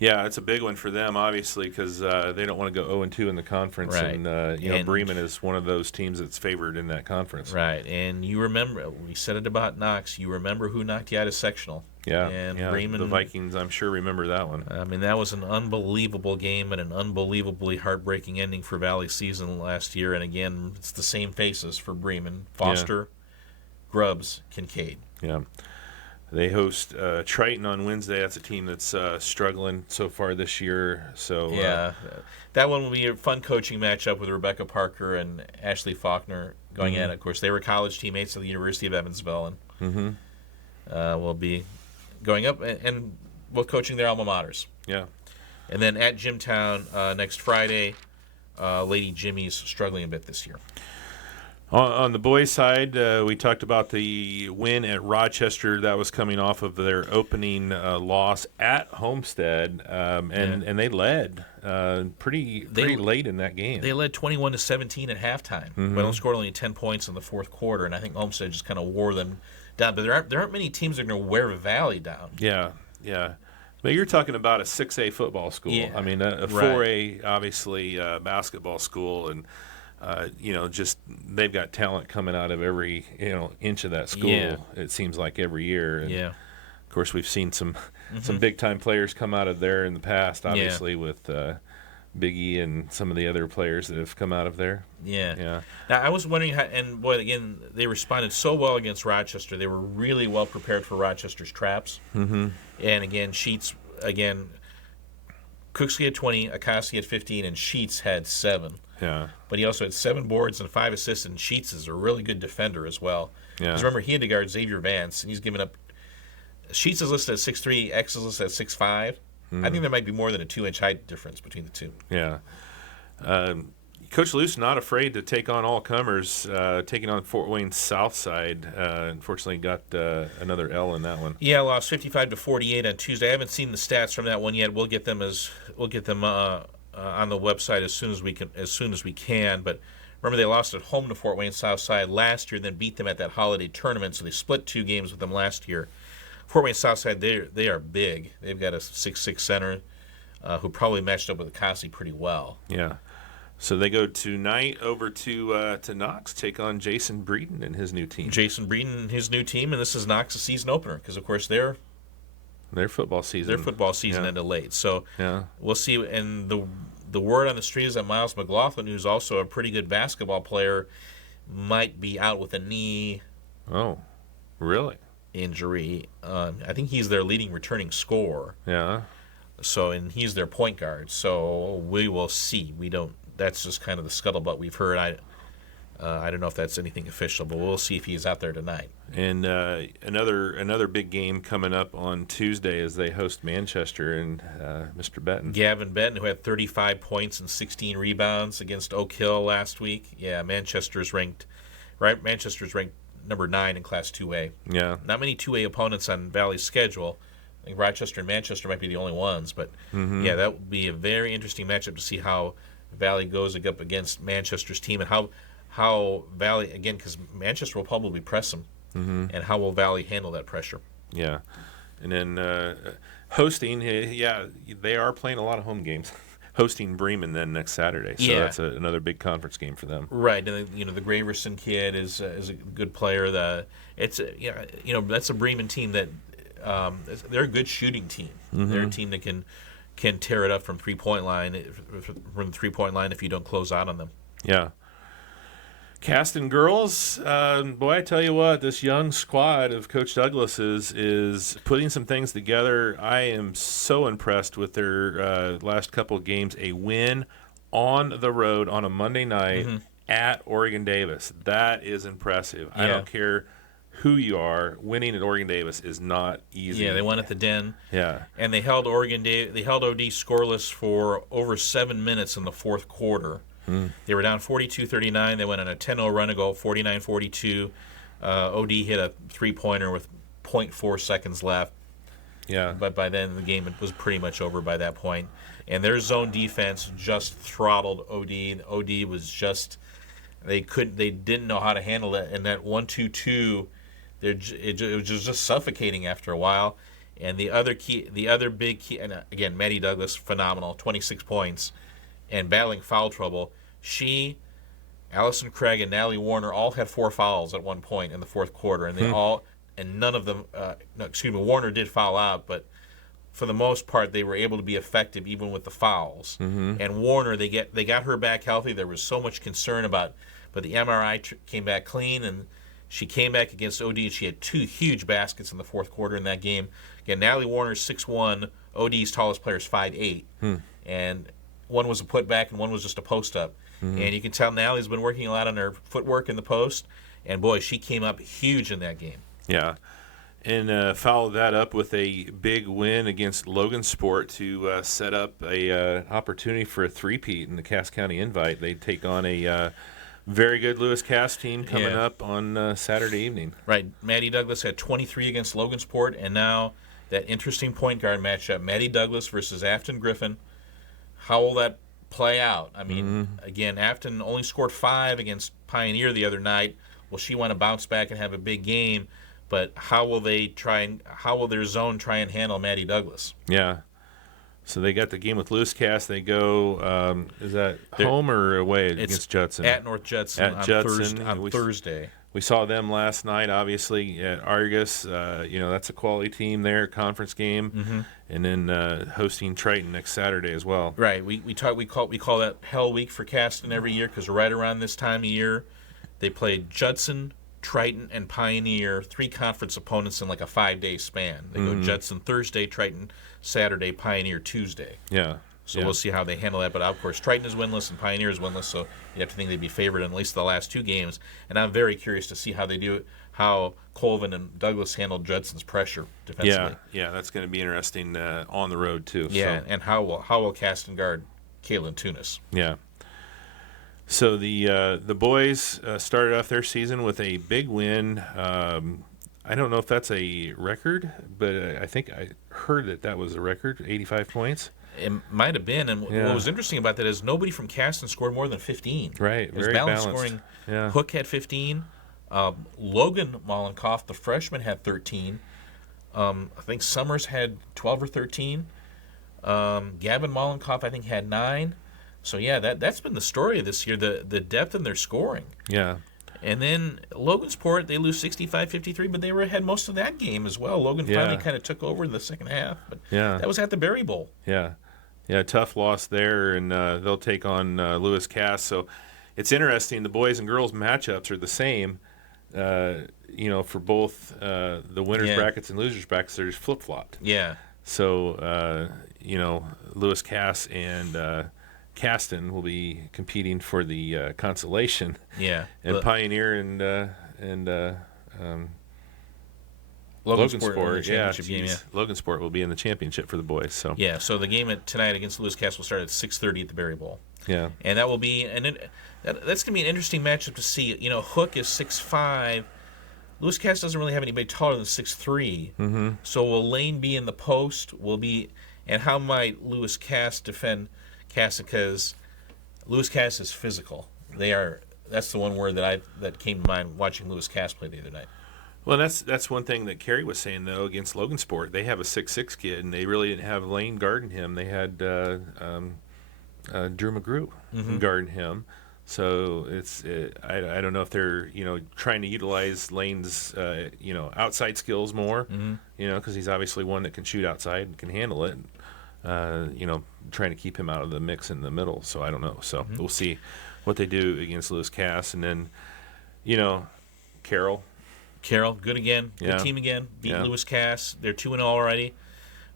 Yeah, it's a big one for them, obviously, because they don't want to go 0-2 in the conference. Right. And, Bremen is one of those teams that's favored in that conference. Right, and you remember, we said it about Knox, you remember who knocked you out of sectional. Yeah, and Bremen, the Vikings, I'm sure, remember that one. I mean, that was an unbelievable game and an unbelievably heartbreaking ending for Valley season last year. And again, it's the same faces for Bremen: Foster, Grubbs, Kincaid. Yeah. They host Triton on Wednesday. That's a team that's struggling so far this year. So that one will be a fun coaching matchup with Rebecca Parker and Ashley Faulkner going at it. Of course, they were college teammates at the University of Evansville, and will be going up and both coaching their alma maters. Yeah. And then at Jimtown next Friday, Lady Jimmy's struggling a bit this year. On the boys' side, we talked about the win at Rochester. That was coming off of their opening loss at Homestead, and they led pretty late in that game. They led 21-17 at halftime, but scored only 10 points in the fourth quarter, and I think Homestead just kind of wore them down. But there aren't many teams that are going to wear Valley down. Yeah. But you're talking about a 6A football school. Yeah. I mean, a 4A, obviously, basketball school, and just they've got talent coming out of every inch of that school. Yeah. It seems like every year. And Yeah. Of course, we've seen some big time players come out of there in the past. Obviously, with Biggie and some of the other players that have come out of there. Yeah. Now I was wondering how, and boy, again, they responded so well against Rochester. They were really well prepared for Rochester's traps. Mm-hmm. And again, Sheets Cooksley had 20, Akasi had 15, and Sheets had 7. Yeah. But he also had 7 boards and 5 assists, and Sheets is a really good defender as well. Yeah. Because remember, he had to guard Xavier Vance, and he's given up. Sheets is listed at 6'3", X is listed at 6'5". I think there might be more than a 2-inch height difference between the two. Yeah. Coach Luce not afraid to take on all comers, taking on Fort Wayne Southside. Unfortunately, got another L in that one. Yeah, lost 55-48 on Tuesday. I haven't seen the stats from that one yet. We'll get them on the website as soon as we can. But remember, they lost at home to Fort Wayne Southside last year, and then beat them at that holiday tournament. So they split 2 games with them last year. Fort Wayne Southside, they are big. They've got a 6'6" center who probably matched up with Akasi pretty well. Yeah. So they go tonight over to Knox, take on Jason Breeden and his new team. Jason Breeden and his new team, and this is Knox's season opener because, of course, their football season ended late. So we'll see. And the word on the street is that Miles McLaughlin, who's also a pretty good basketball player, might be out with a knee. Oh, really? Injury. I think he's their leading returning scorer. Yeah. So, and he's their point guard. So we will see. That's just kind of the scuttlebutt we've heard. I don't know if that's anything official, but we'll see if he's out there tonight. And another big game coming up on Tuesday as they host Manchester and Mr. Benton. Gavin Benton, who had 35 points and 16 rebounds against Oak Hill last week. Yeah, Manchester's ranked number 9 in Class 2A. Yeah. Not many 2A opponents on Valley's schedule. I think Rochester and Manchester might be the only ones, but yeah, that would be a very interesting matchup to see how Valley goes up against Manchester's team and how Valley, again, because Manchester will probably press them, and how will Valley handle that pressure. Yeah. And then hosting, they are playing a lot of home games. Hosting Bremen then next Saturday, so that's another big conference game for them. Right, and the Graverson kid is a good player. That's a Bremen team that they're a good shooting team. They're a team that can tear it up from 3-point line if you don't close out on them. Yeah. Caston girls, boy, I tell you what, this young squad of Coach Douglas is putting some things together. I am so impressed with their last couple of games. A win on the road on a Monday night at Oregon Davis. That is impressive. Yeah. I don't care who you are. Winning at Oregon Davis is not easy. Yeah, they won at the Den. Yeah. And they held OD scoreless for over 7 minutes in the fourth quarter. They were down 42-39. They went on a 10-0 run to go, 49-42. OD hit a three-pointer with 0.4 seconds left. Yeah. But by then the game was pretty much over by that point. And their zone defense just throttled OD. OD was just they didn't know how to handle it. And that 1-2-2, it was just suffocating after a while. And the other big key, and again, Maddie Douglas, phenomenal, 26 points, and battling foul trouble. Allison Craig, and Natalie Warner all had 4 fouls at one point in the fourth quarter, and none of them. Warner did foul out, but for the most part, they were able to be effective even with the fouls. And Warner, they got her back healthy. There was so much concern about, but the MRI came back clean, and she came back against OD, and she had 2 huge baskets in the fourth quarter in that game. Again, Natalie Warner's 6'1", OD's tallest player is 5'8", and one was a putback and one was just a post-up. And you can tell Natalie's been working a lot on her footwork in the post, and boy, she came up huge in that game. Yeah. And followed that up with a big win against Logansport to set up a opportunity for a three-peat in the Cass County Invite. They take on a very good Lewis Cass team coming up on Saturday evening. Right. Maddie Douglas had 23 against Logansport, and now that interesting point guard matchup, Maddie Douglas versus Afton Griffin. How will that play out? I mean, again, Afton only scored 5 against Pioneer the other night. Will she want to bounce back and have a big game? But how will their zone try and handle Maddie Douglas? Yeah. So they got the game with Lewis Cass. They go, is that home or away against Judson? At North Judson on Thursday. We saw them last night, obviously, at Argus. That's a quality team there, conference game. And then hosting Triton next Saturday as well. Right. We call that Hell Week for Caston every year because right around this time of year, they play Judson, Triton, and Pioneer, 3 conference opponents in like a 5-day span. They go Judson Thursday, Triton Saturday, Pioneer Tuesday. Yeah. So we'll see how they handle that. But, of course, Triton is winless and Pioneer is winless, so you have to think they'd be favored in at least the last 2 games. And I'm very curious to see how they do it, how Colvin and Douglas handled Judson's pressure defensively. Yeah, that's going to be interesting on the road, too. Yeah, and how will Caston guard Caitlin Tunis? Yeah. So the boys started off their season with a big win. I don't know if that's a record, but I think I heard that was a record, 85 points. It might have been, and what was interesting about that is nobody from Caston scored more than 15. Right, it was very balanced balanced. scoring. Yeah. Hook had 15. Logan Mollenkoff, the freshman, had 13. I think Summers had 12 or 13. Gavin Mollenkoff, I think, had 9. So, yeah, that's been the story of this year, the depth in their scoring. Yeah. And then Logansport, they lose 65-53, but they were ahead most of that game as well. Logan finally kind of took over in the second half. But that was at the Berry Bowl. Yeah. Yeah, tough loss there, and they'll take on Lewis Cass. So it's interesting. The boys and girls matchups are the same, for both the winners' brackets and losers' brackets. They're just flip-flopped. Yeah. So, Lewis Cass and Caston will be competing for the consolation. Yeah. And Pioneer and Logansport, Logansport will be in the championship for the boys. So so the game tonight against Lewis Cass will start at 6:30 at the Berry Bowl. Yeah, and that will be that's going to be an interesting matchup to see. Hook is 6'5". Lewis Cass doesn't really have anybody taller than 6'3". So will Lane be in the post? And how might Lewis Cass defend Cass? Because Lewis Cass is physical. That's the one word that came to mind watching Lewis Cass play the other night. Well, that's one thing that Kerry was saying, though, against Logansport. They have a 6'6" kid, and they really didn't have Lane guarding him. They had Drew McGrew guarding him. So I don't know if they're trying to utilize Lane's outside skills more, because he's obviously one that can shoot outside and can handle it. Trying to keep him out of the mix in the middle. So I don't know. So we'll see what they do against Lewis Cass, and then Carroll, good again. Good team again. Beat Lewis Cass. They're 2-0 already.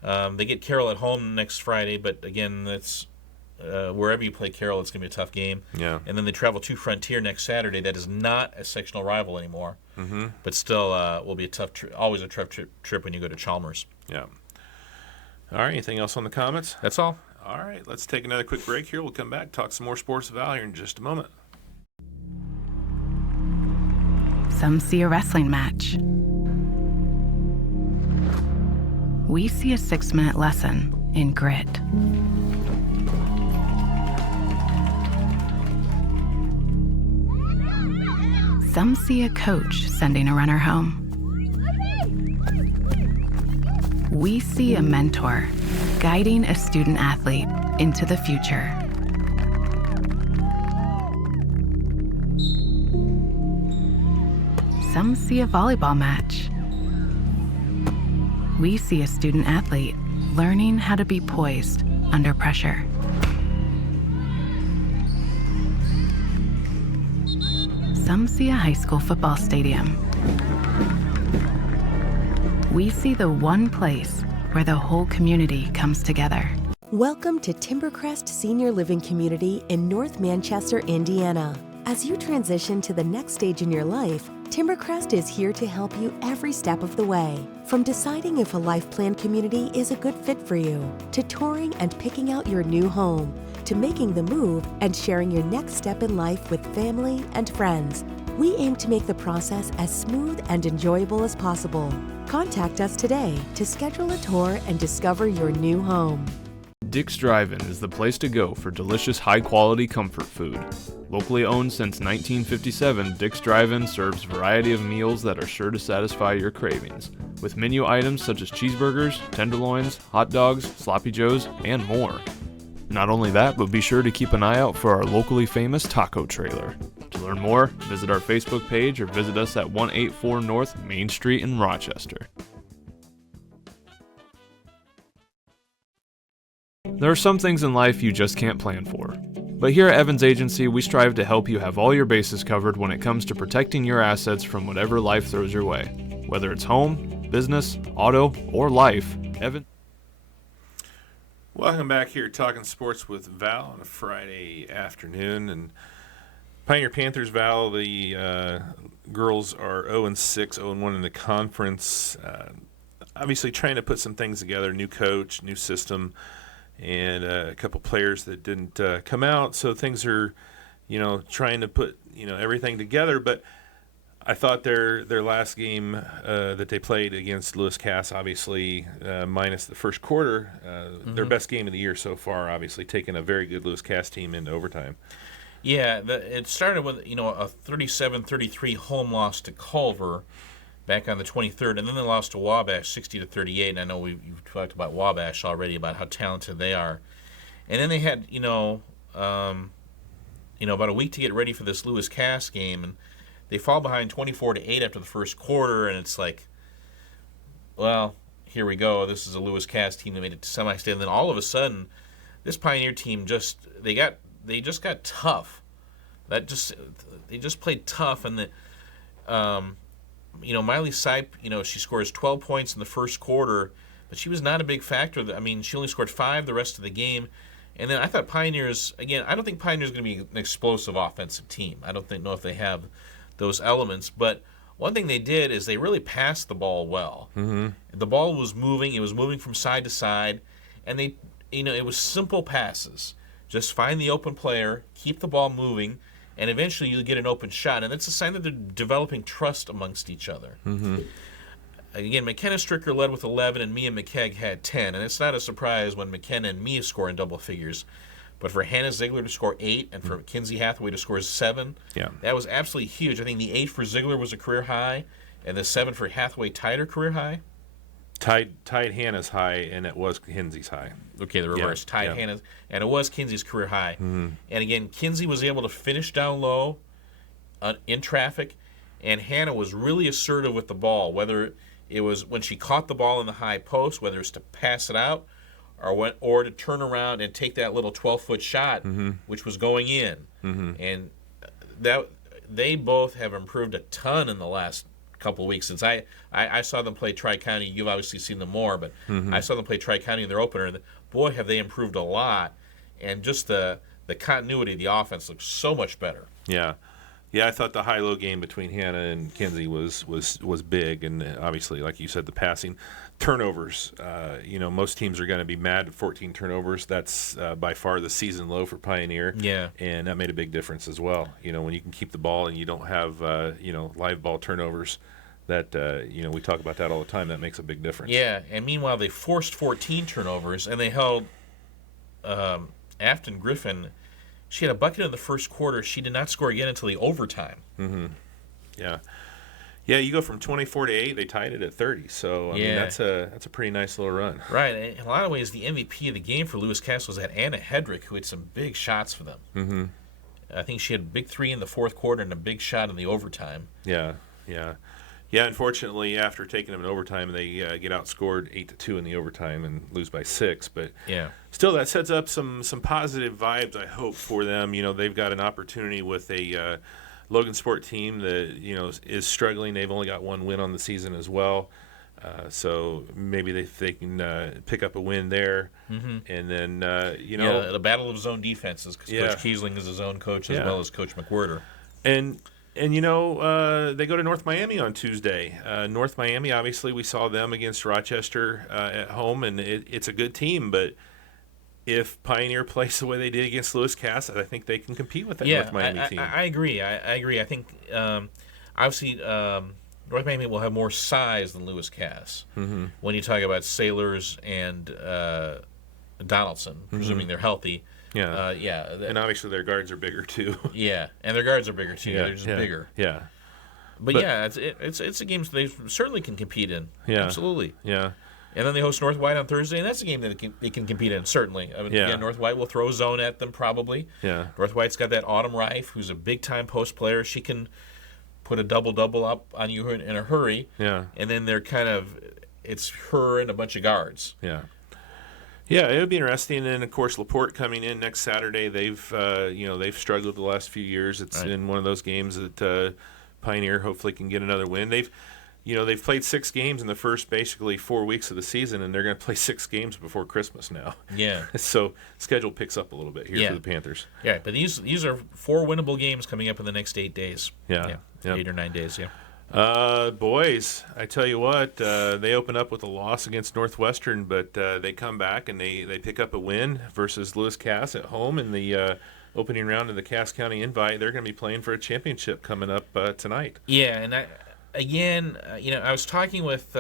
They get Carroll at home next Friday, but again, that's wherever you play Carroll, it's going to be a tough game. Yeah. And then they travel to Frontier next Saturday. That is not a sectional rival anymore, but still will be a tough always a tough trip when you go to Chalmers. Yeah. All right, anything else on the comments? That's all. All right, let's take another quick break here. We'll come back, talk some more Sports of Val here in just a moment. Some see a wrestling match. we see a 6-minute lesson in grit. Some see a coach sending a runner home. We see a mentor guiding a student athlete into the future. Some see a volleyball match. We see a student athlete learning how to be poised under pressure. Some see a high school football stadium. We see the one place where the whole community comes together. Welcome to Timbercrest Senior Living Community in North Manchester, Indiana. As you transition to the next stage in your life, Timbercrest is here to help you every step of the way. From deciding if a life plan community is a good fit for you, to touring and picking out your new home, to making the move and sharing your next step in life with family and friends. We aim to make the process as smooth and enjoyable as possible. Contact us today to schedule a tour and discover your new home. Dick's Drive-In is the place to go for delicious, high-quality comfort food. Locally owned since 1957, Dick's Drive-In serves a variety of meals that are sure to satisfy your cravings, with menu items such as cheeseburgers, tenderloins, hot dogs, sloppy joes, and more. Not only that, but be sure to keep an eye out for our locally famous taco trailer. To learn more, visit our Facebook page or visit us at 184 North Main Street in Rochester. There are some things in life you just can't plan for. But here at Evans Agency, we strive to help you have all your bases covered when it comes to protecting your assets from whatever life throws your way. Whether it's home, business, auto, or life, Evans... Welcome back here, Talking Sports with Val on a Friday afternoon. And Pioneer Panthers, Val, the girls are 0-6, 0-1 in the conference. Obviously trying to put some things together, new coach, new system, and a couple players that didn't come out. So things are, trying to put, everything together. But I thought their last game that they played against Lewis Cass, obviously minus the first quarter, their best game of the year so far, obviously taking a very good Lewis Cass team into overtime. Yeah, it started with, a 37-33 home loss to Culver back on the 23rd, and then they lost to Wabash 60-38. And I know you've talked about Wabash already, about how talented they are. And then they had, about a week to get ready for this Lewis Cass game, and they fall behind 24-8 after the first quarter, and it's like, well, here we go. This is a Lewis Cass team that made it to semi-state, and then all of a sudden, this Pioneer team just got tough. They just played tough, and Miley Sipe, she scores 12 points in the first quarter, but she was not a big factor. She only scored 5 the rest of the game. And then I thought Pioneers, again, I don't think Pioneers going to be an explosive offensive team. I don't know if they have those elements. But one thing they did is they really passed the ball well. Mm-hmm. The ball was moving. It was moving from side to side. And they, it was simple passes. Just find the open player, keep the ball moving, and eventually you'll get an open shot. And that's a sign that they're developing trust amongst each other. Mm-hmm. Again, McKenna Stricker led with 11, and Mia McKegg had 10. And it's not a surprise when McKenna and Mia score in double figures. But for Hannah Ziegler to score 8 and for Kinsey Hathaway to score 7, that was absolutely huge. I think the 8 for Ziegler was a career high, and the 7 for Hathaway tied her career high. Tied Hannah's high, and it was Kinsey's high. Okay, the reverse. Tied Hannah's, and it was Kinsey's career high. Mm-hmm. And again, Kinsey was able to finish down low in traffic, and Hannah was really assertive with the ball, whether it was when she caught the ball in the high post, whether it's to pass it out or to turn around and take that little 12-foot shot, which was going in. Mm-hmm. And that they both have improved a ton in the last couple of weeks. Since I saw them play Tri-County. You've obviously seen them more, but I saw them play Tri-County in their opener, and boy, have they improved a lot. And just the continuity of the offense looks so much better. Yeah. Yeah, I thought the high-low game between Hannah and Kinsey was big, and obviously, like you said, the passing. Turnovers, most teams are going to be mad at 14 turnovers. That's by far the season low for Pioneer. Yeah. And that made a big difference as well. When you can keep the ball and you don't have, live ball turnovers, that we talk about that all the time. That makes a big difference. Yeah, and meanwhile they forced 14 turnovers, and they held Afton Griffin. She had a bucket in the first quarter. She did not score again until the overtime. Mm-hmm. Yeah. Yeah, you go from 24-8. They tied it at 30. So I mean, that's a pretty nice little run. Right. And in a lot of ways, the MVP of the game for Lewis Cass was that Anna Hedrick, who had some big shots for them. Mm-hmm. I think she had a big 3 in the fourth quarter and a big shot in the overtime. Yeah. Unfortunately, after taking them in overtime, they get outscored 8-2 in the overtime and lose by 6. But still, that sets up some positive vibes, I hope, for them. They've got an opportunity with a Logansport team that is struggling. They've only got 1 win on the season as well, so maybe they can pick up a win there, and then the battle of zone defenses, because Coach Kiesling is his own coach as well as Coach McWhirter. And they go to North Miami on Tuesday. North Miami, obviously, we saw them against Rochester at home, and it's a good team, but if Pioneer plays the way they did against Lewis Cass, I think they can compete with that North Miami team. I agree. I agree. I think, obviously, North Miami will have more size than Lewis Cass when you talk about Sailors and Donaldson, presuming they're healthy. Yeah. And obviously their guards are bigger, too. Yeah, and their guards are bigger, too. They're just bigger. Yeah. But it's a game they certainly can compete in. Yeah. Absolutely. Yeah. And then they host North White on Thursday, and that's a game that they can compete in, certainly. I mean, again, North White will throw zone at them, probably. Yeah. North White's got that Autumn Rife, who's a big-time post player. She can put a double-double up on you in a hurry. Yeah. And then it's her and a bunch of guards. Yeah. Yeah, it would be interesting. And then, of course, LaPorte coming in next Saturday. They've struggled the last few years. It's in one of those games that Pioneer hopefully can get another win. They've played 6 games in the first basically 4 weeks of the season, and they're going to play 6 games before Christmas now. Yeah. So schedule picks up a little bit here for the Panthers. Yeah, but these are 4 winnable games coming up in the next 8 days. Yeah. 8 or 9 days, Boys, I tell you what, they open up with a loss against Northwestern, but they come back and they pick up a win versus Lewis Cass at home in the opening round of the Cass County Invite. They're going to be playing for a championship coming up tonight. Yeah, and I was talking with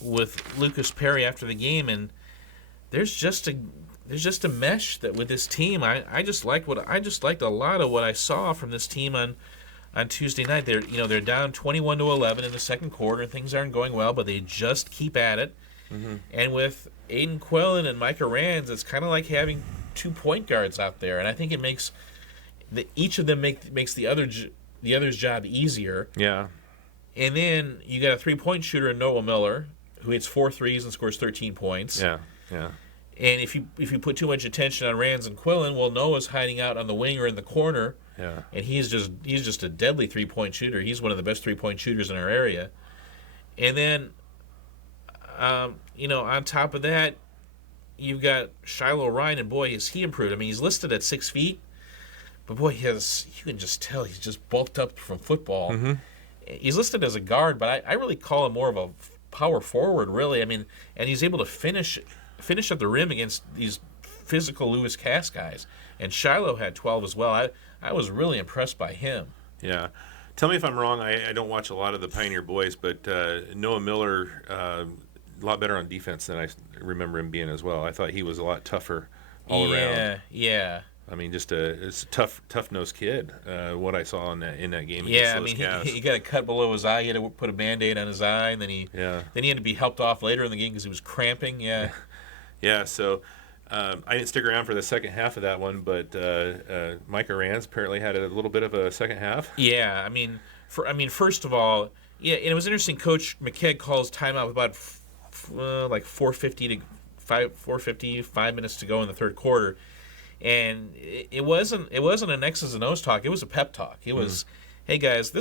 Lucas Perry after the game, and there's just a mesh that with this team. I just liked a lot of what I saw from this team on Tuesday night. They're down 21-11 in the second quarter, and things aren't going well, but they just keep at it. Mm-hmm. And with Aiden Quillen and Micah Rands, it's kind of like having 2 point guards out there, and I think it makes each of them makes the other's job easier. Yeah. And then you got a 3-point shooter in Noah Miller, who hits 4 threes and scores 13 points. Yeah. And if you put too much attention on Rands and Quillen, well, Noah's hiding out on the wing or in the corner. Yeah. And he's just a deadly 3-point shooter. He's one of the best 3-point shooters in our area. And then, on top of that, you've got Shiloh Ryan, and boy, has he improved. I mean, he's listed at 6 feet, but boy, you can just tell he's just bulked up from football. Mm-hmm. He's listed as a guard, but I really call him more of a power forward, really. I mean, and he's able to finish at the rim against these physical Lewis Cass guys. And Shiloh had 12 as well. I was really impressed by him. Yeah. Tell me if I'm wrong. I don't watch a lot of the Pioneer boys, but Noah Miller, a lot better on defense than I remember him being as well. I thought he was a lot tougher all around. Yeah. I mean, just a tough-nosed kid, what I saw in that game against Lewis Cass. He got a cut below his eye. He had to put a Band-Aid on his eye, and then he had to be helped off later in the game because he was cramping. Yeah. Yeah, so I didn't stick around for the second half of that one, but Micah Rands apparently had a little bit of a second half. Yeah, first of all, and it was interesting. Coach McKegg calls timeout with about like 5 minutes to go in the third quarter, and it wasn't an X's and O's talk. It was a pep talk. It was, hey guys,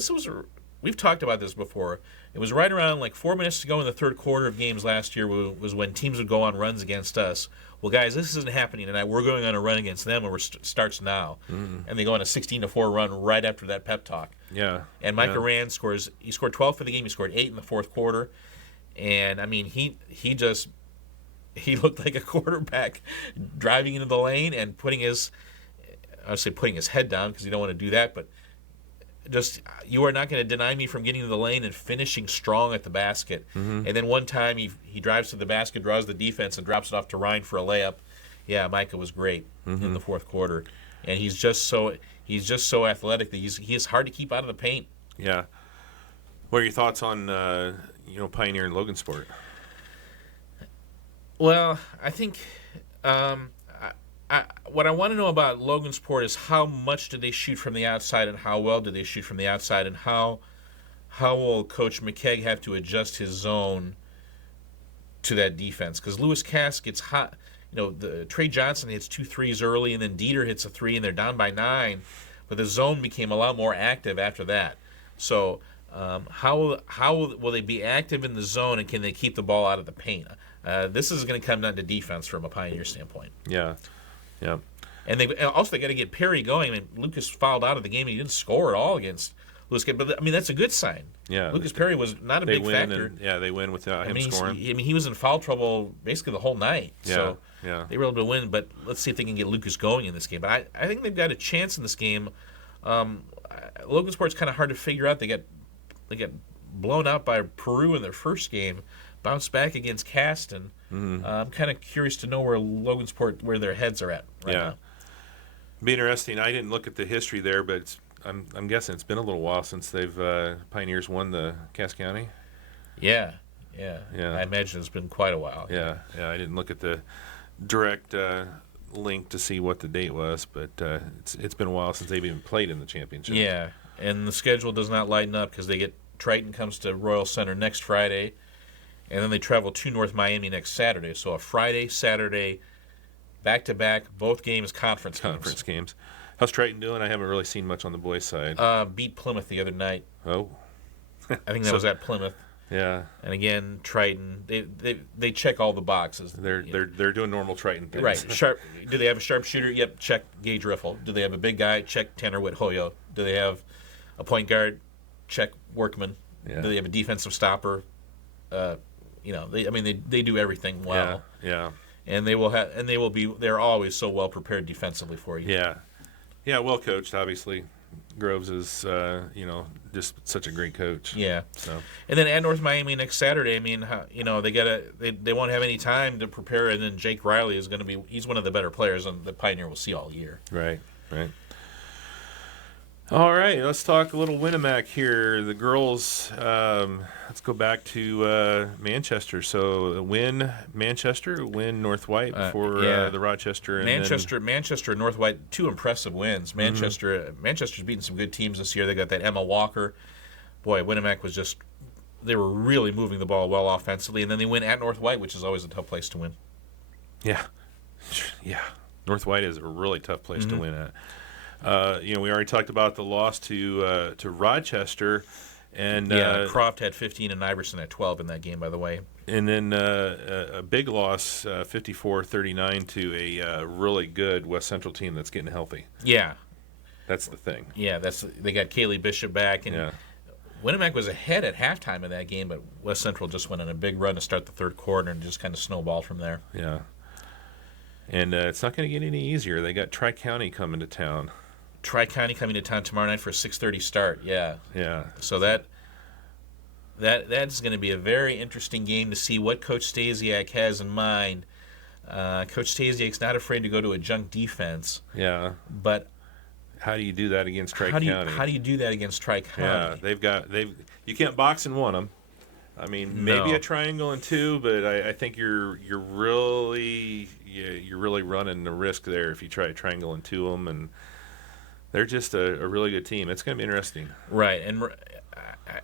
we've talked about this before. It was right around like 4 minutes to go in the third quarter of games last year was when teams would go on runs against us. Well, guys, this isn't happening tonight. We're going on a run against them, and starts now. And they go on a 16-4 run right after that pep talk. Yeah. And Micah Rand scored 12 for the game. He scored 8 in the fourth quarter. And, I mean, he looked like a quarterback driving into the lane and putting his head down because you don't want to do that, but you are not going to deny me from getting to the lane and finishing strong at the basket. And then one time he drives to the basket, draws the defense, and drops it off to Ryan for a layup. Yeah, Micah was great in the fourth quarter, and he's just so athletic that he is hard to keep out of the paint. Yeah. What are your thoughts on Pioneer and Logansport? Well, I think what I want to know about Logansport is how much do they shoot from the outside and how well do they shoot from the outside, and how will Coach McKegg have to adjust his zone to that defense? Because Lewis Cass gets hot. The Trey Johnson hits 2 threes early, and then Dieter hits a 3, and they're down by 9. But the zone became a lot more active after that. So how will they be active in the zone, and can they keep the ball out of the paint? This is going to come down to defense from a Pioneer standpoint. Yeah. And they got to get Perry going. I mean, Lucas fouled out of the game, and he didn't score at all against Lewis. But I mean, that's a good sign. Yeah. Lucas Perry was not a big factor. They win without him scoring. He was in foul trouble basically the whole night. Yeah. So yeah. they were able to win. But let's see if they can get Lucas going in this game. But I think they've got a chance in this game. Logansport's kind of hard to figure out. They got blown out by Peru in their first game, bounced back against Caston. I'm kind of curious to know where their heads are at right now. Be interesting. I didn't look at the history there, but I'm guessing it's been a little while since they've Pioneers won the Cass County. Yeah. I imagine it's been quite a while. Yeah. I didn't look at the direct link to see what the date was, but it's been a while since they've even played in the championship. Yeah, and the schedule does not lighten up because Triton comes to Royal Center next Friday, and then they travel to North Miami next Saturday. So a Friday, Saturday, back-to-back, both games conference games. How's Triton doing? I haven't really seen much on the boys' side. Beat Plymouth the other night. Oh. I think that was at Plymouth. Yeah. And again, Triton, they check all the boxes. They're doing normal Triton things. Right. Do they have a sharpshooter? Yep. Check Gage Riffle. Do they have a big guy? Check Tanner Whithoyo. Do they have a point guard? Check Workman. Yeah. Do they have a defensive stopper? They do everything well. Yeah. And they're always so well prepared defensively for you. Yeah, well coached. Obviously, Groves is just such a great coach. Yeah. So. And then at North Miami next Saturday, I mean, they won't have any time to prepare, and then Jake Riley is going to be. He's one of the better players on the Pioneer will see all year. Right. All right, let's talk a little Winnemac here. The girls, let's go back to Manchester. So win Manchester, win North White for the Rochester. And Manchester and North White, 2 impressive wins. Manchester's beaten some good teams this year. They got that Emma Walker. Boy, Winnemac was they were really moving the ball well offensively. And then they win at North White, which is always a tough place to win. Yeah. North White is a really tough place to win at. We already talked about the loss to Rochester, and Croft had 15 and Iverson had 12 in that game, by the way. And then a big loss, 54-39 to a really good West Central team that's getting healthy. Yeah, that's the thing. Yeah, they got Kaylee Bishop back, and Winnemac was ahead at halftime of that game, but West Central just went on a big run to start the third quarter and just kind of snowballed from there. Yeah, and it's not going to get any easier. They got Tri-County coming to town. Tri-County coming to town tomorrow night for a 6:30 start. Yeah. So that's going to be a very interesting game to see what Coach Stasiak has in mind. Coach Stasiak's not afraid to go to a junk defense. Yeah. But how do you do that against Tri-County? How do you do that against Tri-County? Yeah, you can't box and one them. I mean, maybe a triangle and 2, but I think you're really running the risk there if you try a triangle and 2 them, and they're just a really good team. It's going to be interesting. Right, and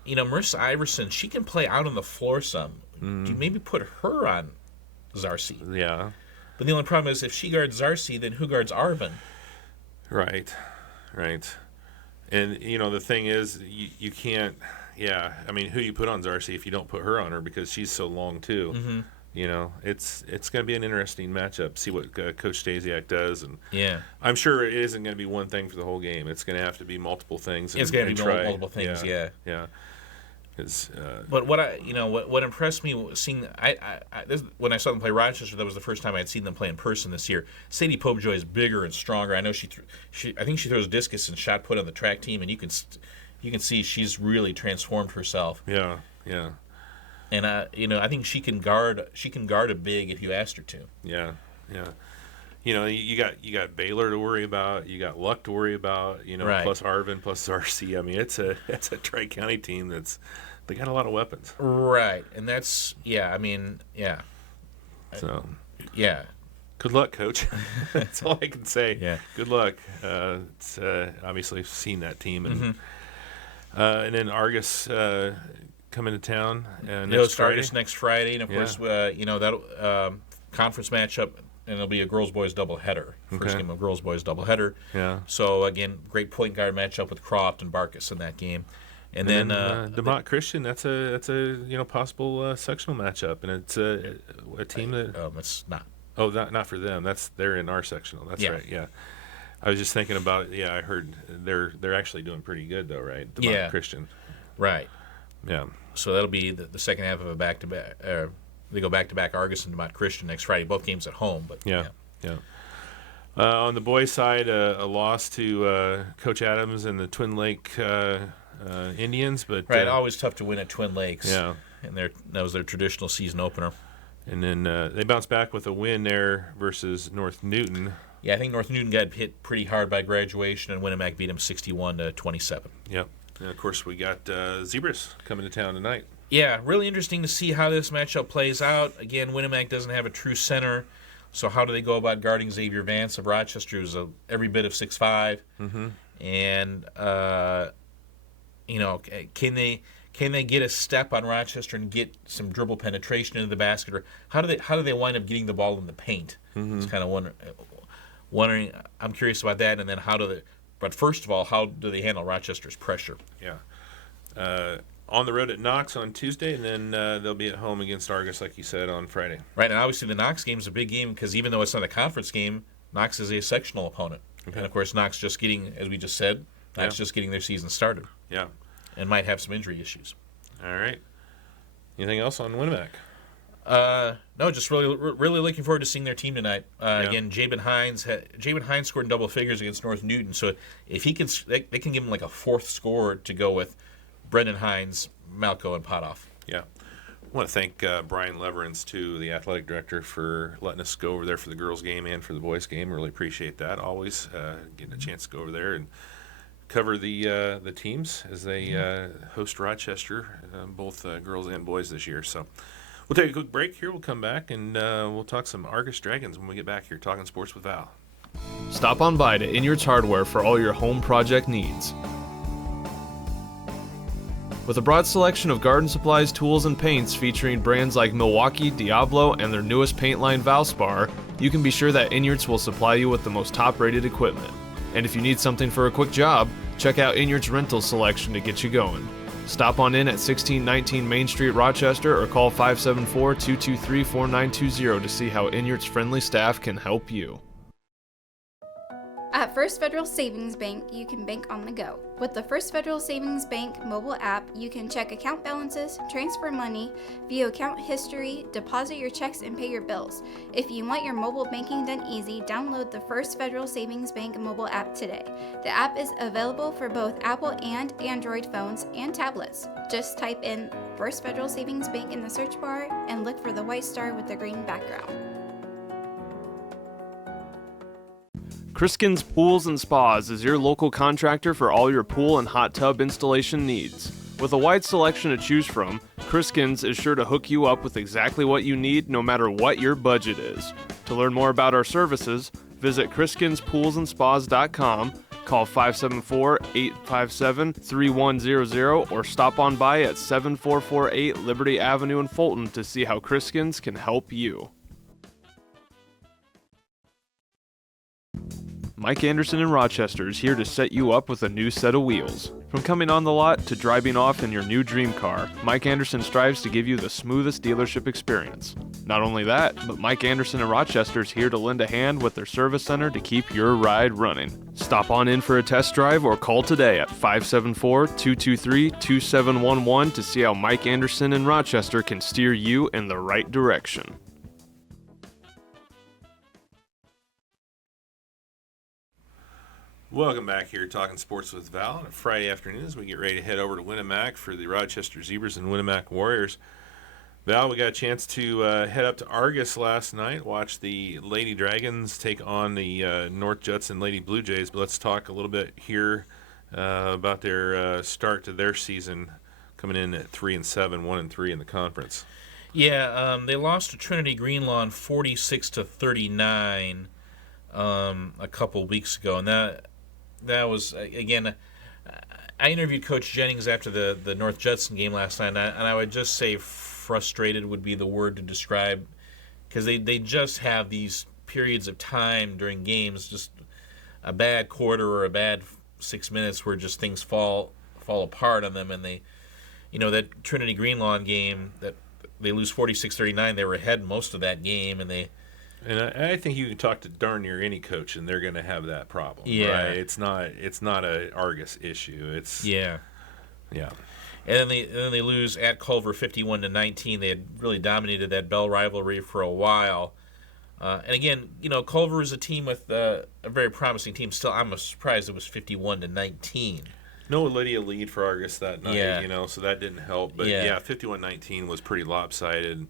Marissa Iverson, she can play out on the floor some. Do you maybe put her on Zarcy? Yeah. But the only problem is if she guards Zarcy, then who guards Arvin? Right. And, the thing is, you can't, I mean, who you put on Zarcy if you don't put her on her because she's so long, too. Mm-hmm. It's going to be an interesting matchup. See what Coach Stasiak does, and I'm sure it isn't going to be one thing for the whole game. It's going to have to be multiple things. It's going to be multiple things. Yeah. But what impressed me seeing when I saw them play Rochester, that was the first time I had seen them play in person this year. Sadie Popejoy is bigger and stronger. I know I think she throws discus and shot put on the track team, and you can you can see she's really transformed herself. Yeah, yeah, And I think she can guard a big if you asked her to. yeah, yeah. You got Baylor to worry about. You got Luck to worry about. Right. Plus Arvin, plus RC. I mean, it's a Tri-County team they got a lot of weapons. Right, and that's yeah. So Yeah. good luck, Coach. That's all I can say. Yeah. Good luck. It's obviously seen that team, and then Argus coming to town next Friday. Next Friday, and of course, that conference matchup, and it'll be a girls-boys doubleheader. First game of girls-boys doubleheader. Yeah. So again, great point guard matchup with Croft and Barkus in that game, and then DeMont Christian. That's a possible sectional matchup, and it's a team that. It's not. Oh, not for them. They're in our sectional. That's right. Yeah. I was just thinking about it. Yeah, I heard they're actually doing pretty good though, right? DeMont Christian. Right. Yeah. So that'll be the second half of a back-to-back. They go back-to-back Argus and DeMont Christian next Friday. Both games at home, but Yeah. On the boys' side, a loss to Coach Adams and the Twin Lake Indians, but right, always tough to win at Twin Lakes. Yeah. And that was their traditional season opener. And then they bounced back with a win there versus North Newton. Yeah, I think North Newton got hit pretty hard by graduation, and Winnemac beat them 61-27. Yep. And of course, we got Zebras coming to town tonight. Yeah, really interesting to see how this matchup plays out. Again, Winnemac doesn't have a true center, so how do they go about guarding Xavier Vance of Rochester, who's every bit of 6'5"? Mm-hmm. And can they get a step on Rochester and get some dribble penetration into the basket, or how do they wind up getting the ball in the paint? Mm-hmm. It's kind of wondering. I'm curious about that, and then But first of all, how do they handle Rochester's pressure? Yeah. On the road at Knox on Tuesday, and then they'll be at home against Argus, like you said, on Friday. Right, and obviously the Knox game is a big game because even though it's not a conference game, Knox is a sectional opponent. Okay. And, of course, Knox just getting, as we just said, just getting their season started. Yeah. And might have some injury issues. All right. Anything else on Winnemac? No, just really looking forward to seeing their team tonight. Again, Jabin Hines scored in double figures against North Newton, so if he can, they can give him like a fourth scorer to go with Brendan Hines, Malco, and Potoff. Yeah. I want to thank Brian Leverance, too, the athletic director, for letting us go over there for the girls' game and for the boys' game. Really appreciate that. Always getting a chance to go over there and cover the teams as they host Rochester, both girls and boys this year. So we'll take a quick break here. We'll come back and we'll talk some Argus Dragons when we get back here, talking sports with Val. Stop on by to Inyards Hardware for all your home project needs. With a broad selection of garden supplies, tools, and paints featuring brands like Milwaukee, Diablo, and their newest paint line Valspar, you can be sure that Inyards will supply you with the most top-rated equipment. And if you need something for a quick job, check out Inyards Rental Selection to get you going. Stop on in at 1619 Main Street, Rochester, or call 574-223-4920 to see how Inyards' friendly staff can help you. At First Federal Savings Bank, you can bank on the go. With the First Federal Savings Bank mobile app, you can check account balances, transfer money, view account history, deposit your checks, and pay your bills. If you want your mobile banking done easy, download the First Federal Savings Bank mobile app today. The app is available for both Apple and Android phones and tablets. Just type in First Federal Savings Bank in the search bar and look for the white star with the green background. Kriskins Pools and Spas is your local contractor for all your pool and hot tub installation needs. With a wide selection to choose from, Kriskins is sure to hook you up with exactly what you need no matter what your budget is. To learn more about our services, visit KriskinsPoolsandSpas.com, call 574-857-3100, or stop on by at 7448 Liberty Avenue in Fulton to see how Kriskins can help you. Mike Anderson in Rochester is here to set you up with a new set of wheels. From coming on the lot to driving off in your new dream car, Mike Anderson strives to give you the smoothest dealership experience. Not only that, but Mike Anderson in Rochester is here to lend a hand with their service center to keep your ride running. Stop on in for a test drive or call today at 574-223-2711 to see how Mike Anderson in Rochester can steer you in the right direction. Welcome back here, Talking Sports with Val, on a Friday afternoon as we get ready to head over to Winnemac for the Rochester Zebras and Winnemac Warriors. Val, we got a chance to head up to Argus last night, watch the Lady Dragons take on the North Judson Lady Blue Jays, but let's talk a little bit here about their start to their season, coming in at 3-7, 1-3 in the conference. Yeah, they lost to Trinity Greenlawn 46-39 a couple weeks ago, and that was, again, I interviewed Coach Jennings after the North Judson game last night, and I would just say frustrated would be the word to describe, because they just have these periods of time during games, just a bad quarter or a bad 6 minutes where just things fall apart on them, and they, that Trinity Greenlawn game that they lose 46-39, they were ahead most of that game, and I think you can talk to darn near any coach, and they're going to have that problem. Yeah, right? It's not a Argus issue. It's yeah. And then they lose at Culver 51-19. They had really dominated that Bell rivalry for a while. And again, Culver is a team with a very promising team. Still, I'm surprised it was 51-19. No Lydia lead for Argus that night, Yeah. So that didn't help. But Yeah. 51-19 was pretty lopsided.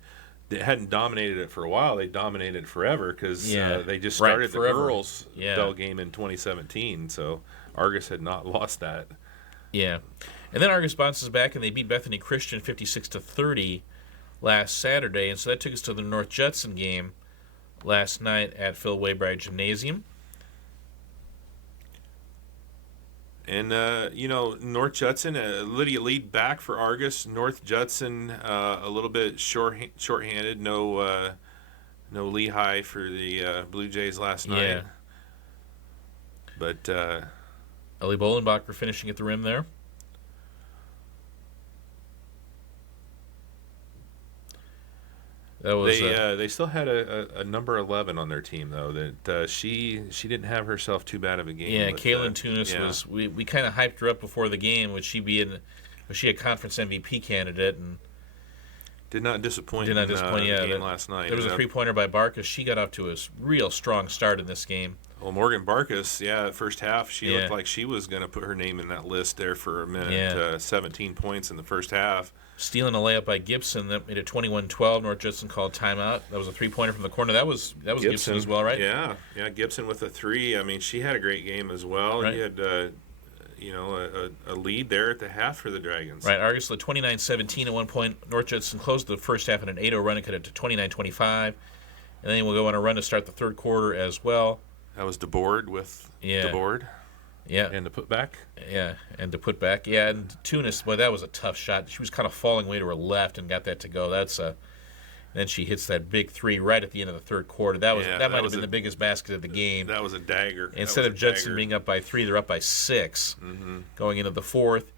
They hadn't dominated it for a while. They dominated it forever because they just started the girls' Bell game in 2017. So Argus had not lost that. Yeah. And then Argus bounces back and they beat Bethany Christian 56-30 last Saturday. And so that took us to the North Judson game last night at Phil Waybride Gymnasium. And, North Judson, Lydia lead back for Argus. North Judson, a little bit shorthanded. No Lehigh for the Blue Jays last night. Yeah. But Ellie Bolenbacher finishing at the rim there. That was they still had a number 11 on their team though. That she didn't have herself too bad of a game. Yeah, but, Kaylin Tunis was. We kind of hyped her up before the game. Was she a conference MVP candidate and did not disappoint. Did not disappoint. In the game last night. There was a 3-pointer by Barkas. She got off to a real strong start in this game. Well, Morgan Barkas, first half she looked like she was going to put her name in that list there for a minute. Yeah. 17 points in the first half. Stealing a layup by Gibson that made it 21-12. North Judson called timeout. That was a 3-pointer from the corner. That was Gibson as well, right? Yeah, Gibson with a 3. I mean, she had a great game as well. Right. He had a lead there at the half for the Dragons. Right, Argus led 29-17 at one point. North Judson closed the first half in an 8-0 run and cut it to 29-25. And then we'll go on a run to start the third quarter as well. That was DeBoard with DeBoard. Yeah. And the putback. Yeah, and to put back. Yeah, and Tunis, boy, that was a tough shot. She was kind of falling way to her left and got that to go. Then she hits that big 3 right at the end of the third quarter. That might have been the biggest basket of the game. That was a dagger. Instead of Judson being up by 3, they're up by 6 going into the fourth.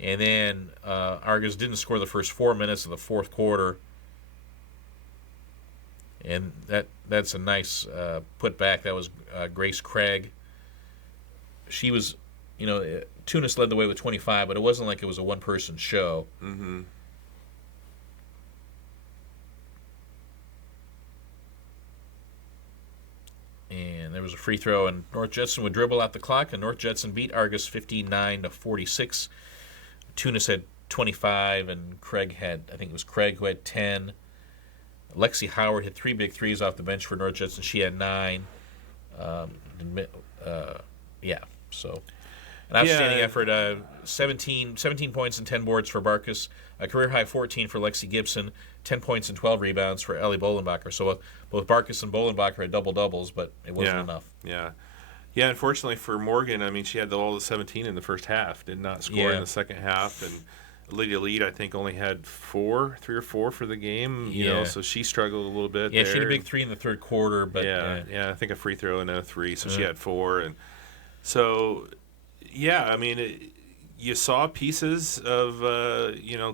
And then Argus didn't score the first 4 minutes of the fourth quarter. And that's a nice putback. That was Grace Craig. She was, Tunis led the way with 25, but it wasn't like it was a one-person show. Mm-hmm. And there was a free throw, and North Judson would dribble out the clock, and North Judson beat Argus 59-46. Tunis had 25, and Craig who had 10. Lexi Howard hit 3 big threes off the bench for North Judson. She had 9. So an outstanding effort. 17 points and 10 boards for Barkas. A career-high 14 for Lexi Gibson. 10 points and 12 rebounds for Ellie Bolenbacher. So both Barkas and Bolenbacher had double-doubles, but it wasn't enough. Yeah, unfortunately for Morgan, I mean, she had all the 17 in the first half. Did not score in the second half, and Lydia Lead, I think, only had 3 or 4 for the game. So she struggled a little bit. Yeah, she had a big 3 in the third quarter, but I think a free throw and a 3, so she had 4, and so I mean, you saw pieces of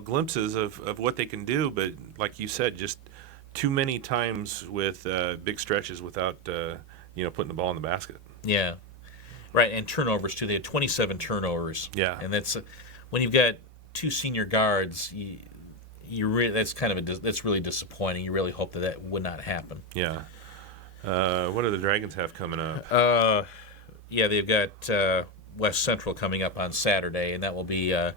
glimpses of what they can do, but like you said, just too many times with big stretches without putting the ball in the basket. Yeah, right, and turnovers too. They had 27 turnovers. Yeah, and that's when you've got 2 senior guards. That's really disappointing. You really hope that would not happen. Yeah. What do the Dragons have coming up? they've got West Central coming up on Saturday, and that will be an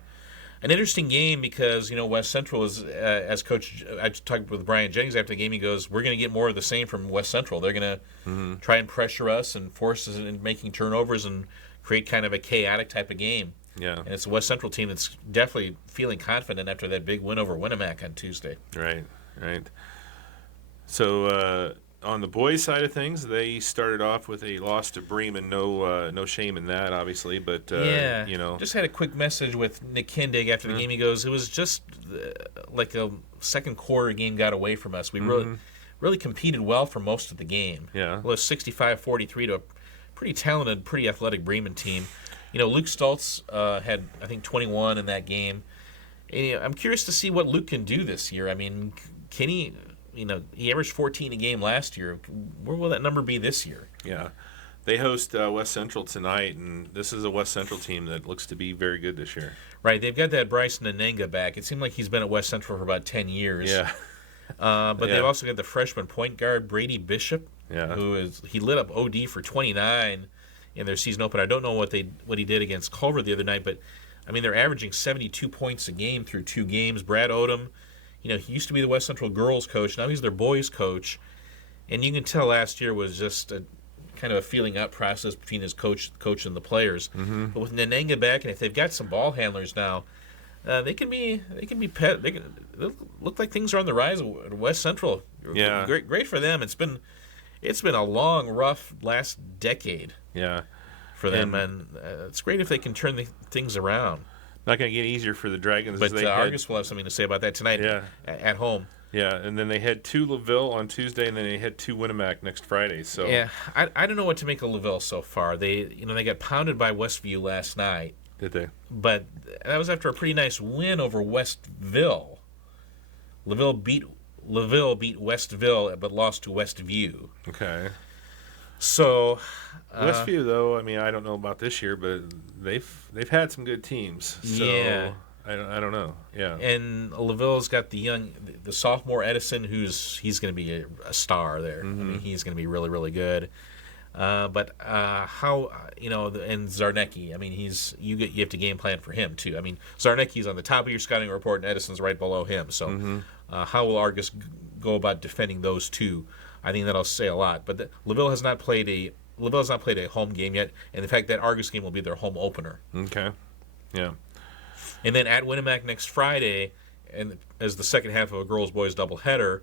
interesting game because, West Central is, as Coach, I talked with Brian Jennings after the game, he goes, we're going to get more of the same from West Central. They're going to try and pressure us and force us into making turnovers and create kind of a chaotic type of game. Yeah. And it's a West Central team that's definitely feeling confident after that big win over Winnemac on Tuesday. Right. So on the boys' side of things, they started off with a loss to Bremen. No shame in that, obviously, but Just had a quick message with Nick Kindig after the game. He goes, it was just like a second quarter game got away from us. We really competed well for most of the game. Yeah. Well, it's 65-43 to a pretty talented, pretty athletic Bremen team. Luke Stoltz had, I think, 21 in that game. And, I'm curious to see what Luke can do this year. I mean, can he, he averaged 14 a game last year. Where will that number be this year? Yeah. They host West Central tonight, and this is a West Central team that looks to be very good this year. Right. They've got that Bryson Anenga back. It seemed like he's been at West Central for about 10 years. Yeah. But they've also got the freshman point guard, Brady Bishop, he lit up OD for 29 in their season opener. I don't know what he did against Culver the other night, but I mean they're averaging 72 points a game through 2 games. Brad Odom, he used to be the West Central girls coach. Now he's their boys coach, and you can tell last year was just a kind of a feeling up process between his coach and the players. But with Nanenga back, and if they've got some ball handlers now, they can look like things are on the rise at West Central. Yeah, great for them. It's been a long, rough last decade. Yeah, for them, and it's great if they can turn things around. Not going to get easier for the Dragons. But Argus will have something to say about that tonight. At home. Yeah, and then they head to LaVille on Tuesday, and then they head to Winnemac next Friday. So yeah, I don't know what to make of LaVille so far. They got pounded by Westview last night. Did they? But that was after a pretty nice win over Westville. LaVille beat Westville, but lost to Westview. Okay. So Westview, though, I mean, I don't know about this year, but they've had some good teams. So yeah. I don't know. Yeah. And LaVille's got the sophomore Edison, he's going to be a star there. I mean, he's going to be really, really good. But how and Zarnecki, I mean, you have to game plan for him too. I mean, Zarnecki's on the top of your scouting report, and Edison's right below him. So how will Argus go about defending those two? I think that'll say a lot. But LaVille has not played a home game yet, and the fact that Argus game will be their home opener. Okay. Yeah. And then at Winnemac next Friday, and as the second half of a girls-boys doubleheader,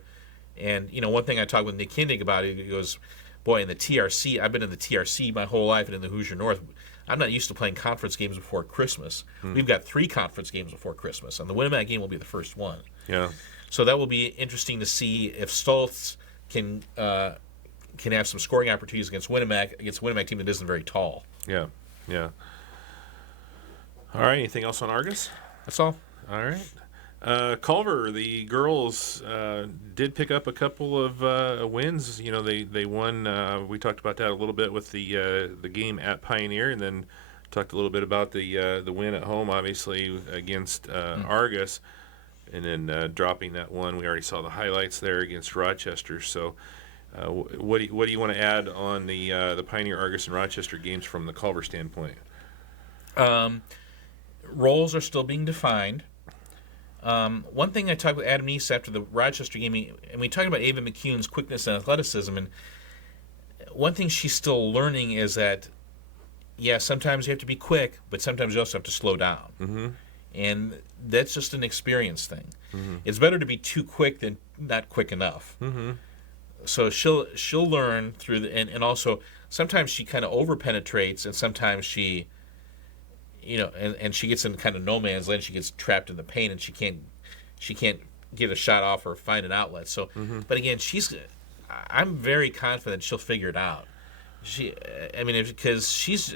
and one thing I talked with Nick Kindig about, he goes, boy, in the TRC, I've been in the TRC my whole life and in the Hoosier North. I'm not used to playing conference games before Christmas. We've got 3 conference games before Christmas, and the Winnemac game will be the first one. Yeah. So that will be interesting to see if Stoltz can have some scoring opportunities against a Winnemac team that isn't very tall. Yeah. Yeah. All right. Anything else on Argus? That's all. All right. Culver, the girls did pick up a couple of wins. They won. We talked about that a little bit with the game at Pioneer, and then talked a little bit about the win at home, obviously against Argus, and then dropping that one. We already saw the highlights there against Rochester. So, what do you want to add on the Pioneer, Argus, and Rochester games from the Culver standpoint? Roles are still being defined. One thing I talked with Adam Neese after the Rochester game, and we talked about Ava McCune's quickness and athleticism, and one thing she's still learning is that, sometimes you have to be quick, but sometimes you also have to slow down. And that's just an experience thing. It's better to be too quick than not quick enough. So she'll learn through and also sometimes she kind of over penetrates, and sometimes she and she gets in kind of no man's land. She gets trapped in the paint, and she can't get a shot off or find an outlet. So, but again, I'm very confident she'll figure it out. Because she's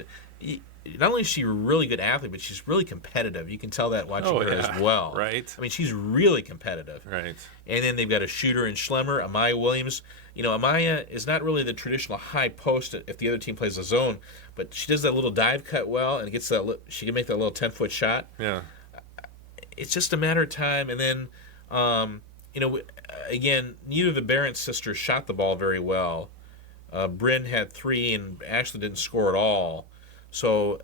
not only is she a really good athlete, but she's really competitive. You can tell that watching her as well. Right. I mean, she's really competitive. Right. And then they've got a shooter in Schlemmer, Amaya Williams. Amaya is not really the traditional high post if the other team plays a zone, but she does that little dive cut well, and she can make that little 10-foot shot. Yeah. It's just a matter of time. And then, again, neither of the Barron sisters shot the ball very well. Bryn had 3 and Ashley didn't score at all. So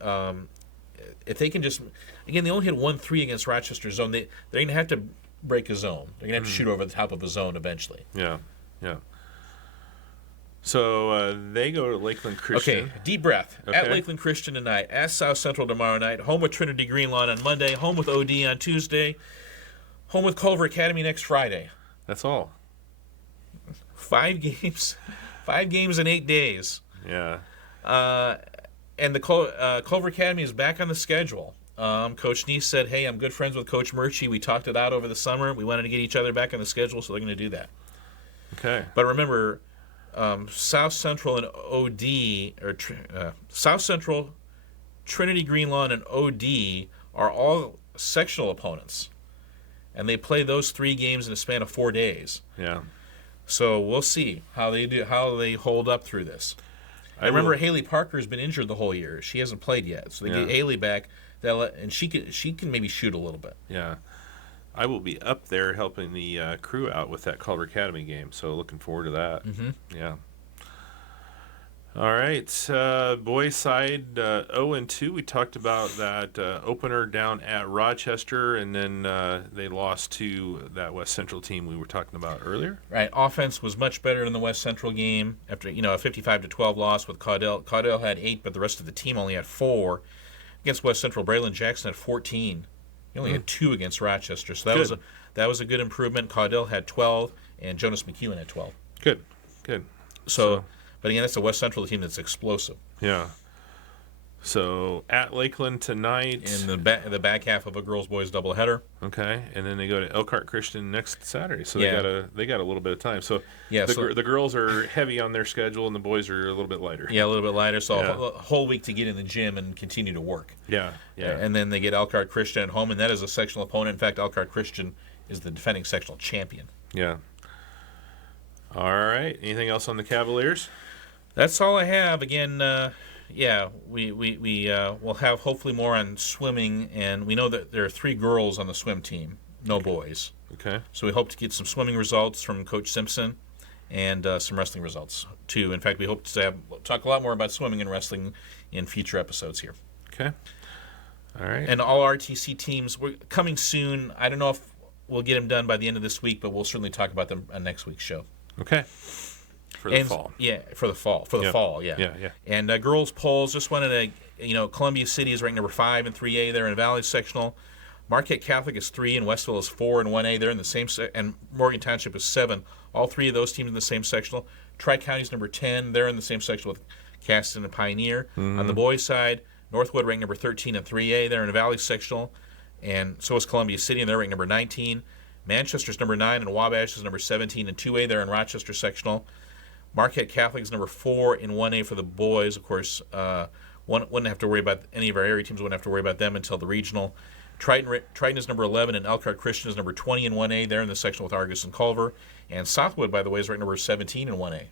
if they can just, again, they only hit 1 3 against Rochester's zone. They're going to have to break a zone. They're going to have to shoot over the top of a zone eventually. Yeah. So they go to Lakeland Christian. Okay, deep breath. Okay. At Lakeland Christian tonight, at South Central tomorrow night, home with Trinity Greenlawn on Monday, home with OD on Tuesday, home with Culver Academy next Friday. That's all. 5 games. 5 games in 8 days. Yeah. And the Culver Academy is back on the schedule. Coach Neese said, hey, I'm good friends with Coach Murchie. We talked it out over the summer. We wanted to get each other back on the schedule, so they're going to do that. Okay. But remember, South Central and OD, or South Central, Trinity Greenlawn, and OD are all sectional opponents. And they play those 3 games in a span of 4 days. Yeah. So we'll see how they hold up through this. I remember Haley Parker's been injured the whole year. She hasn't played yet. So they get Haley back, and she can maybe shoot a little bit. Yeah. I will be up there helping the crew out with that Culver Academy game, so looking forward to that. Mm-hmm. Yeah. All right, boys side 0-2. We talked about that opener down at Rochester, and then they lost to that West Central team we were talking about earlier. Right. Offense was much better in the West Central game after a 55-12 loss with Caudell. Caudell had 8, but the rest of the team only had 4. Against West Central, Braylon Jackson had 14. He only had 2 against Rochester, so that was a good improvement. Caudell had 12, and Jonas McEwen had 12. Good. So, but again, that's a West Central team that's explosive. Yeah. So at Lakeland tonight. In the back half of a girls-boys doubleheader. Okay, and then they go to Elkhart Christian next Saturday. So they got a little bit of time. So the girls are heavy on their schedule, and the boys are a little bit lighter. Yeah, a little bit lighter. So a whole week to get in the gym and continue to work. Yeah. And then they get Elkhart Christian at home, and that is a sectional opponent. In fact, Elkhart Christian is the defending sectional champion. Yeah. All right. Anything else on the Cavaliers? That's all I have. Again, we'll have hopefully more on swimming, and we know that there are 3 girls on the swim team, no boys. Okay. So we hope to get some swimming results from Coach Simpson, and some wrestling results too. In fact, we hope to talk a lot more about swimming and wrestling in future episodes here. Okay. All right. And all RTC teams, we're coming soon. I don't know if we'll get them done by the end of this week, but we'll certainly talk about them on next week's show. Okay. For the fall. Yeah, for the fall. Yeah. And girls polls, just wanted to, Columbia City is ranked number 5 in 3A. They're in Valley sectional. Marquette Catholic is 3, and Westville is 4 in 1A. They're in the same, and Morgan Township is 7. All 3 of those teams in the same sectional. Tri-County is number 10. They're in the same sectional with Caston and Pioneer. Mm-hmm. On the boys' side, Northwood ranked number 13 in 3A. They're in a Valley sectional, and so is Columbia City, and they're ranked number 19. Manchester's number 9, and Wabash is number 17 in 2A. They're in Rochester sectional. Marquette Catholic is number 4 in 1A for the boys. Of course, wouldn't have to worry about any of our area teams. Wouldn't have to worry about them until the regional. Triton is number 11, and Elkhart Christian is number 20 in 1A. They're in the sectional with Argus and Culver. And Southwood, by the way, is ranked number 17 in 1A.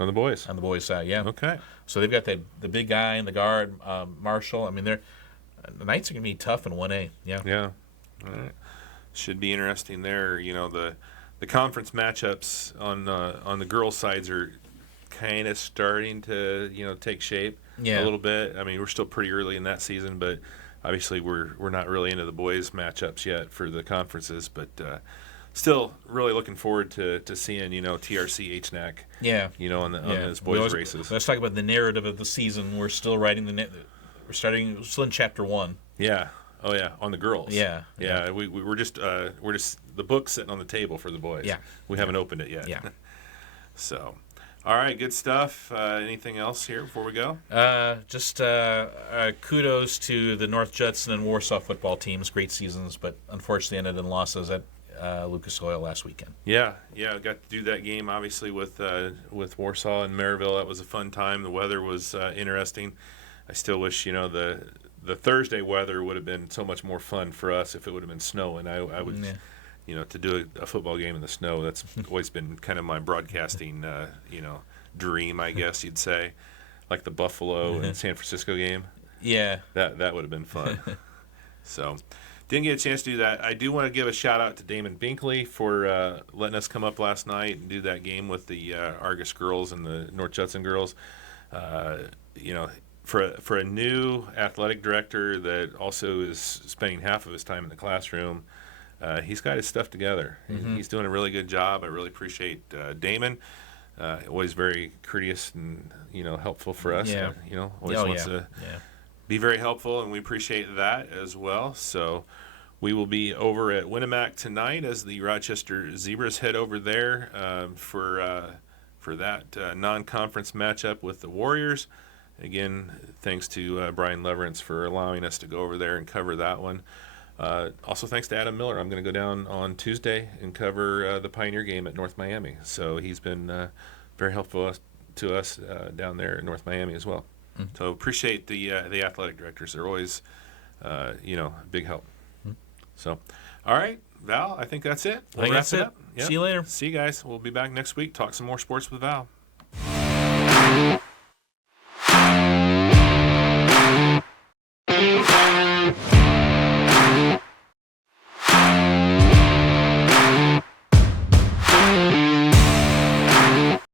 On the boys. On the boys' side, yeah. Okay. So they've got the big guy in the guard, Marshall. I mean, the Knights are going to be tough in 1A. Yeah. Yeah. All right. Should be interesting there. The conference matchups on the girls' sides are kind of starting to take shape a little bit. I mean, we're still pretty early in that season, but obviously we're not really into the boys' matchups yet for the conferences. But still, really looking forward to seeing TRC HNAC. Yeah. On those boys' races. Let's talk about the narrative of the season. We're still writing we're still in chapter 1. Yeah. Oh yeah, on the girls. Yeah. We're just the book's sitting on the table for the boys. Yeah. We haven't opened it yet. Yeah. So, all right, good stuff. Anything else here before we go? Just kudos to the North Judson and Warsaw football teams. Great seasons, but unfortunately ended in losses at Lucas Oil last weekend. Yeah, got to do that game obviously with Warsaw and Maryville. That was a fun time. The weather was interesting. I still wish the Thursday weather would have been so much more fun for us if it would have been snowing. I would, to do a football game in the snow. That's always been kind of my broadcasting, dream, I guess you'd say, like the Buffalo and San Francisco game. Yeah, that would have been fun. So, didn't get a chance to do that. I do want to give a shout out to Damon Binkley for letting us come up last night and do that game with the Argus girls and the North Judson girls. For a new athletic director that also is spending half of his time in the classroom, he's got his stuff together. He's doing a really good job. I really appreciate Damon. Always very courteous and helpful for us. Yeah. Always wants to be very helpful, and we appreciate that as well. So we will be over at Winnemac tonight as the Rochester Zebras head over there for that non-conference matchup with the Warriors. Again, thanks to Brian Leverance for allowing us to go over there and cover that one. Also, thanks to Adam Miller. I'm going to go down on Tuesday and cover the Pioneer game at North Miami. So he's been very helpful to us down there in North Miami as well. So appreciate the athletic directors. They're always, big help. So, all right, Val, I think that's it. We'll wrap it up. Yep. See you later. See you guys. We'll be back next week. Talk some more sports with Val.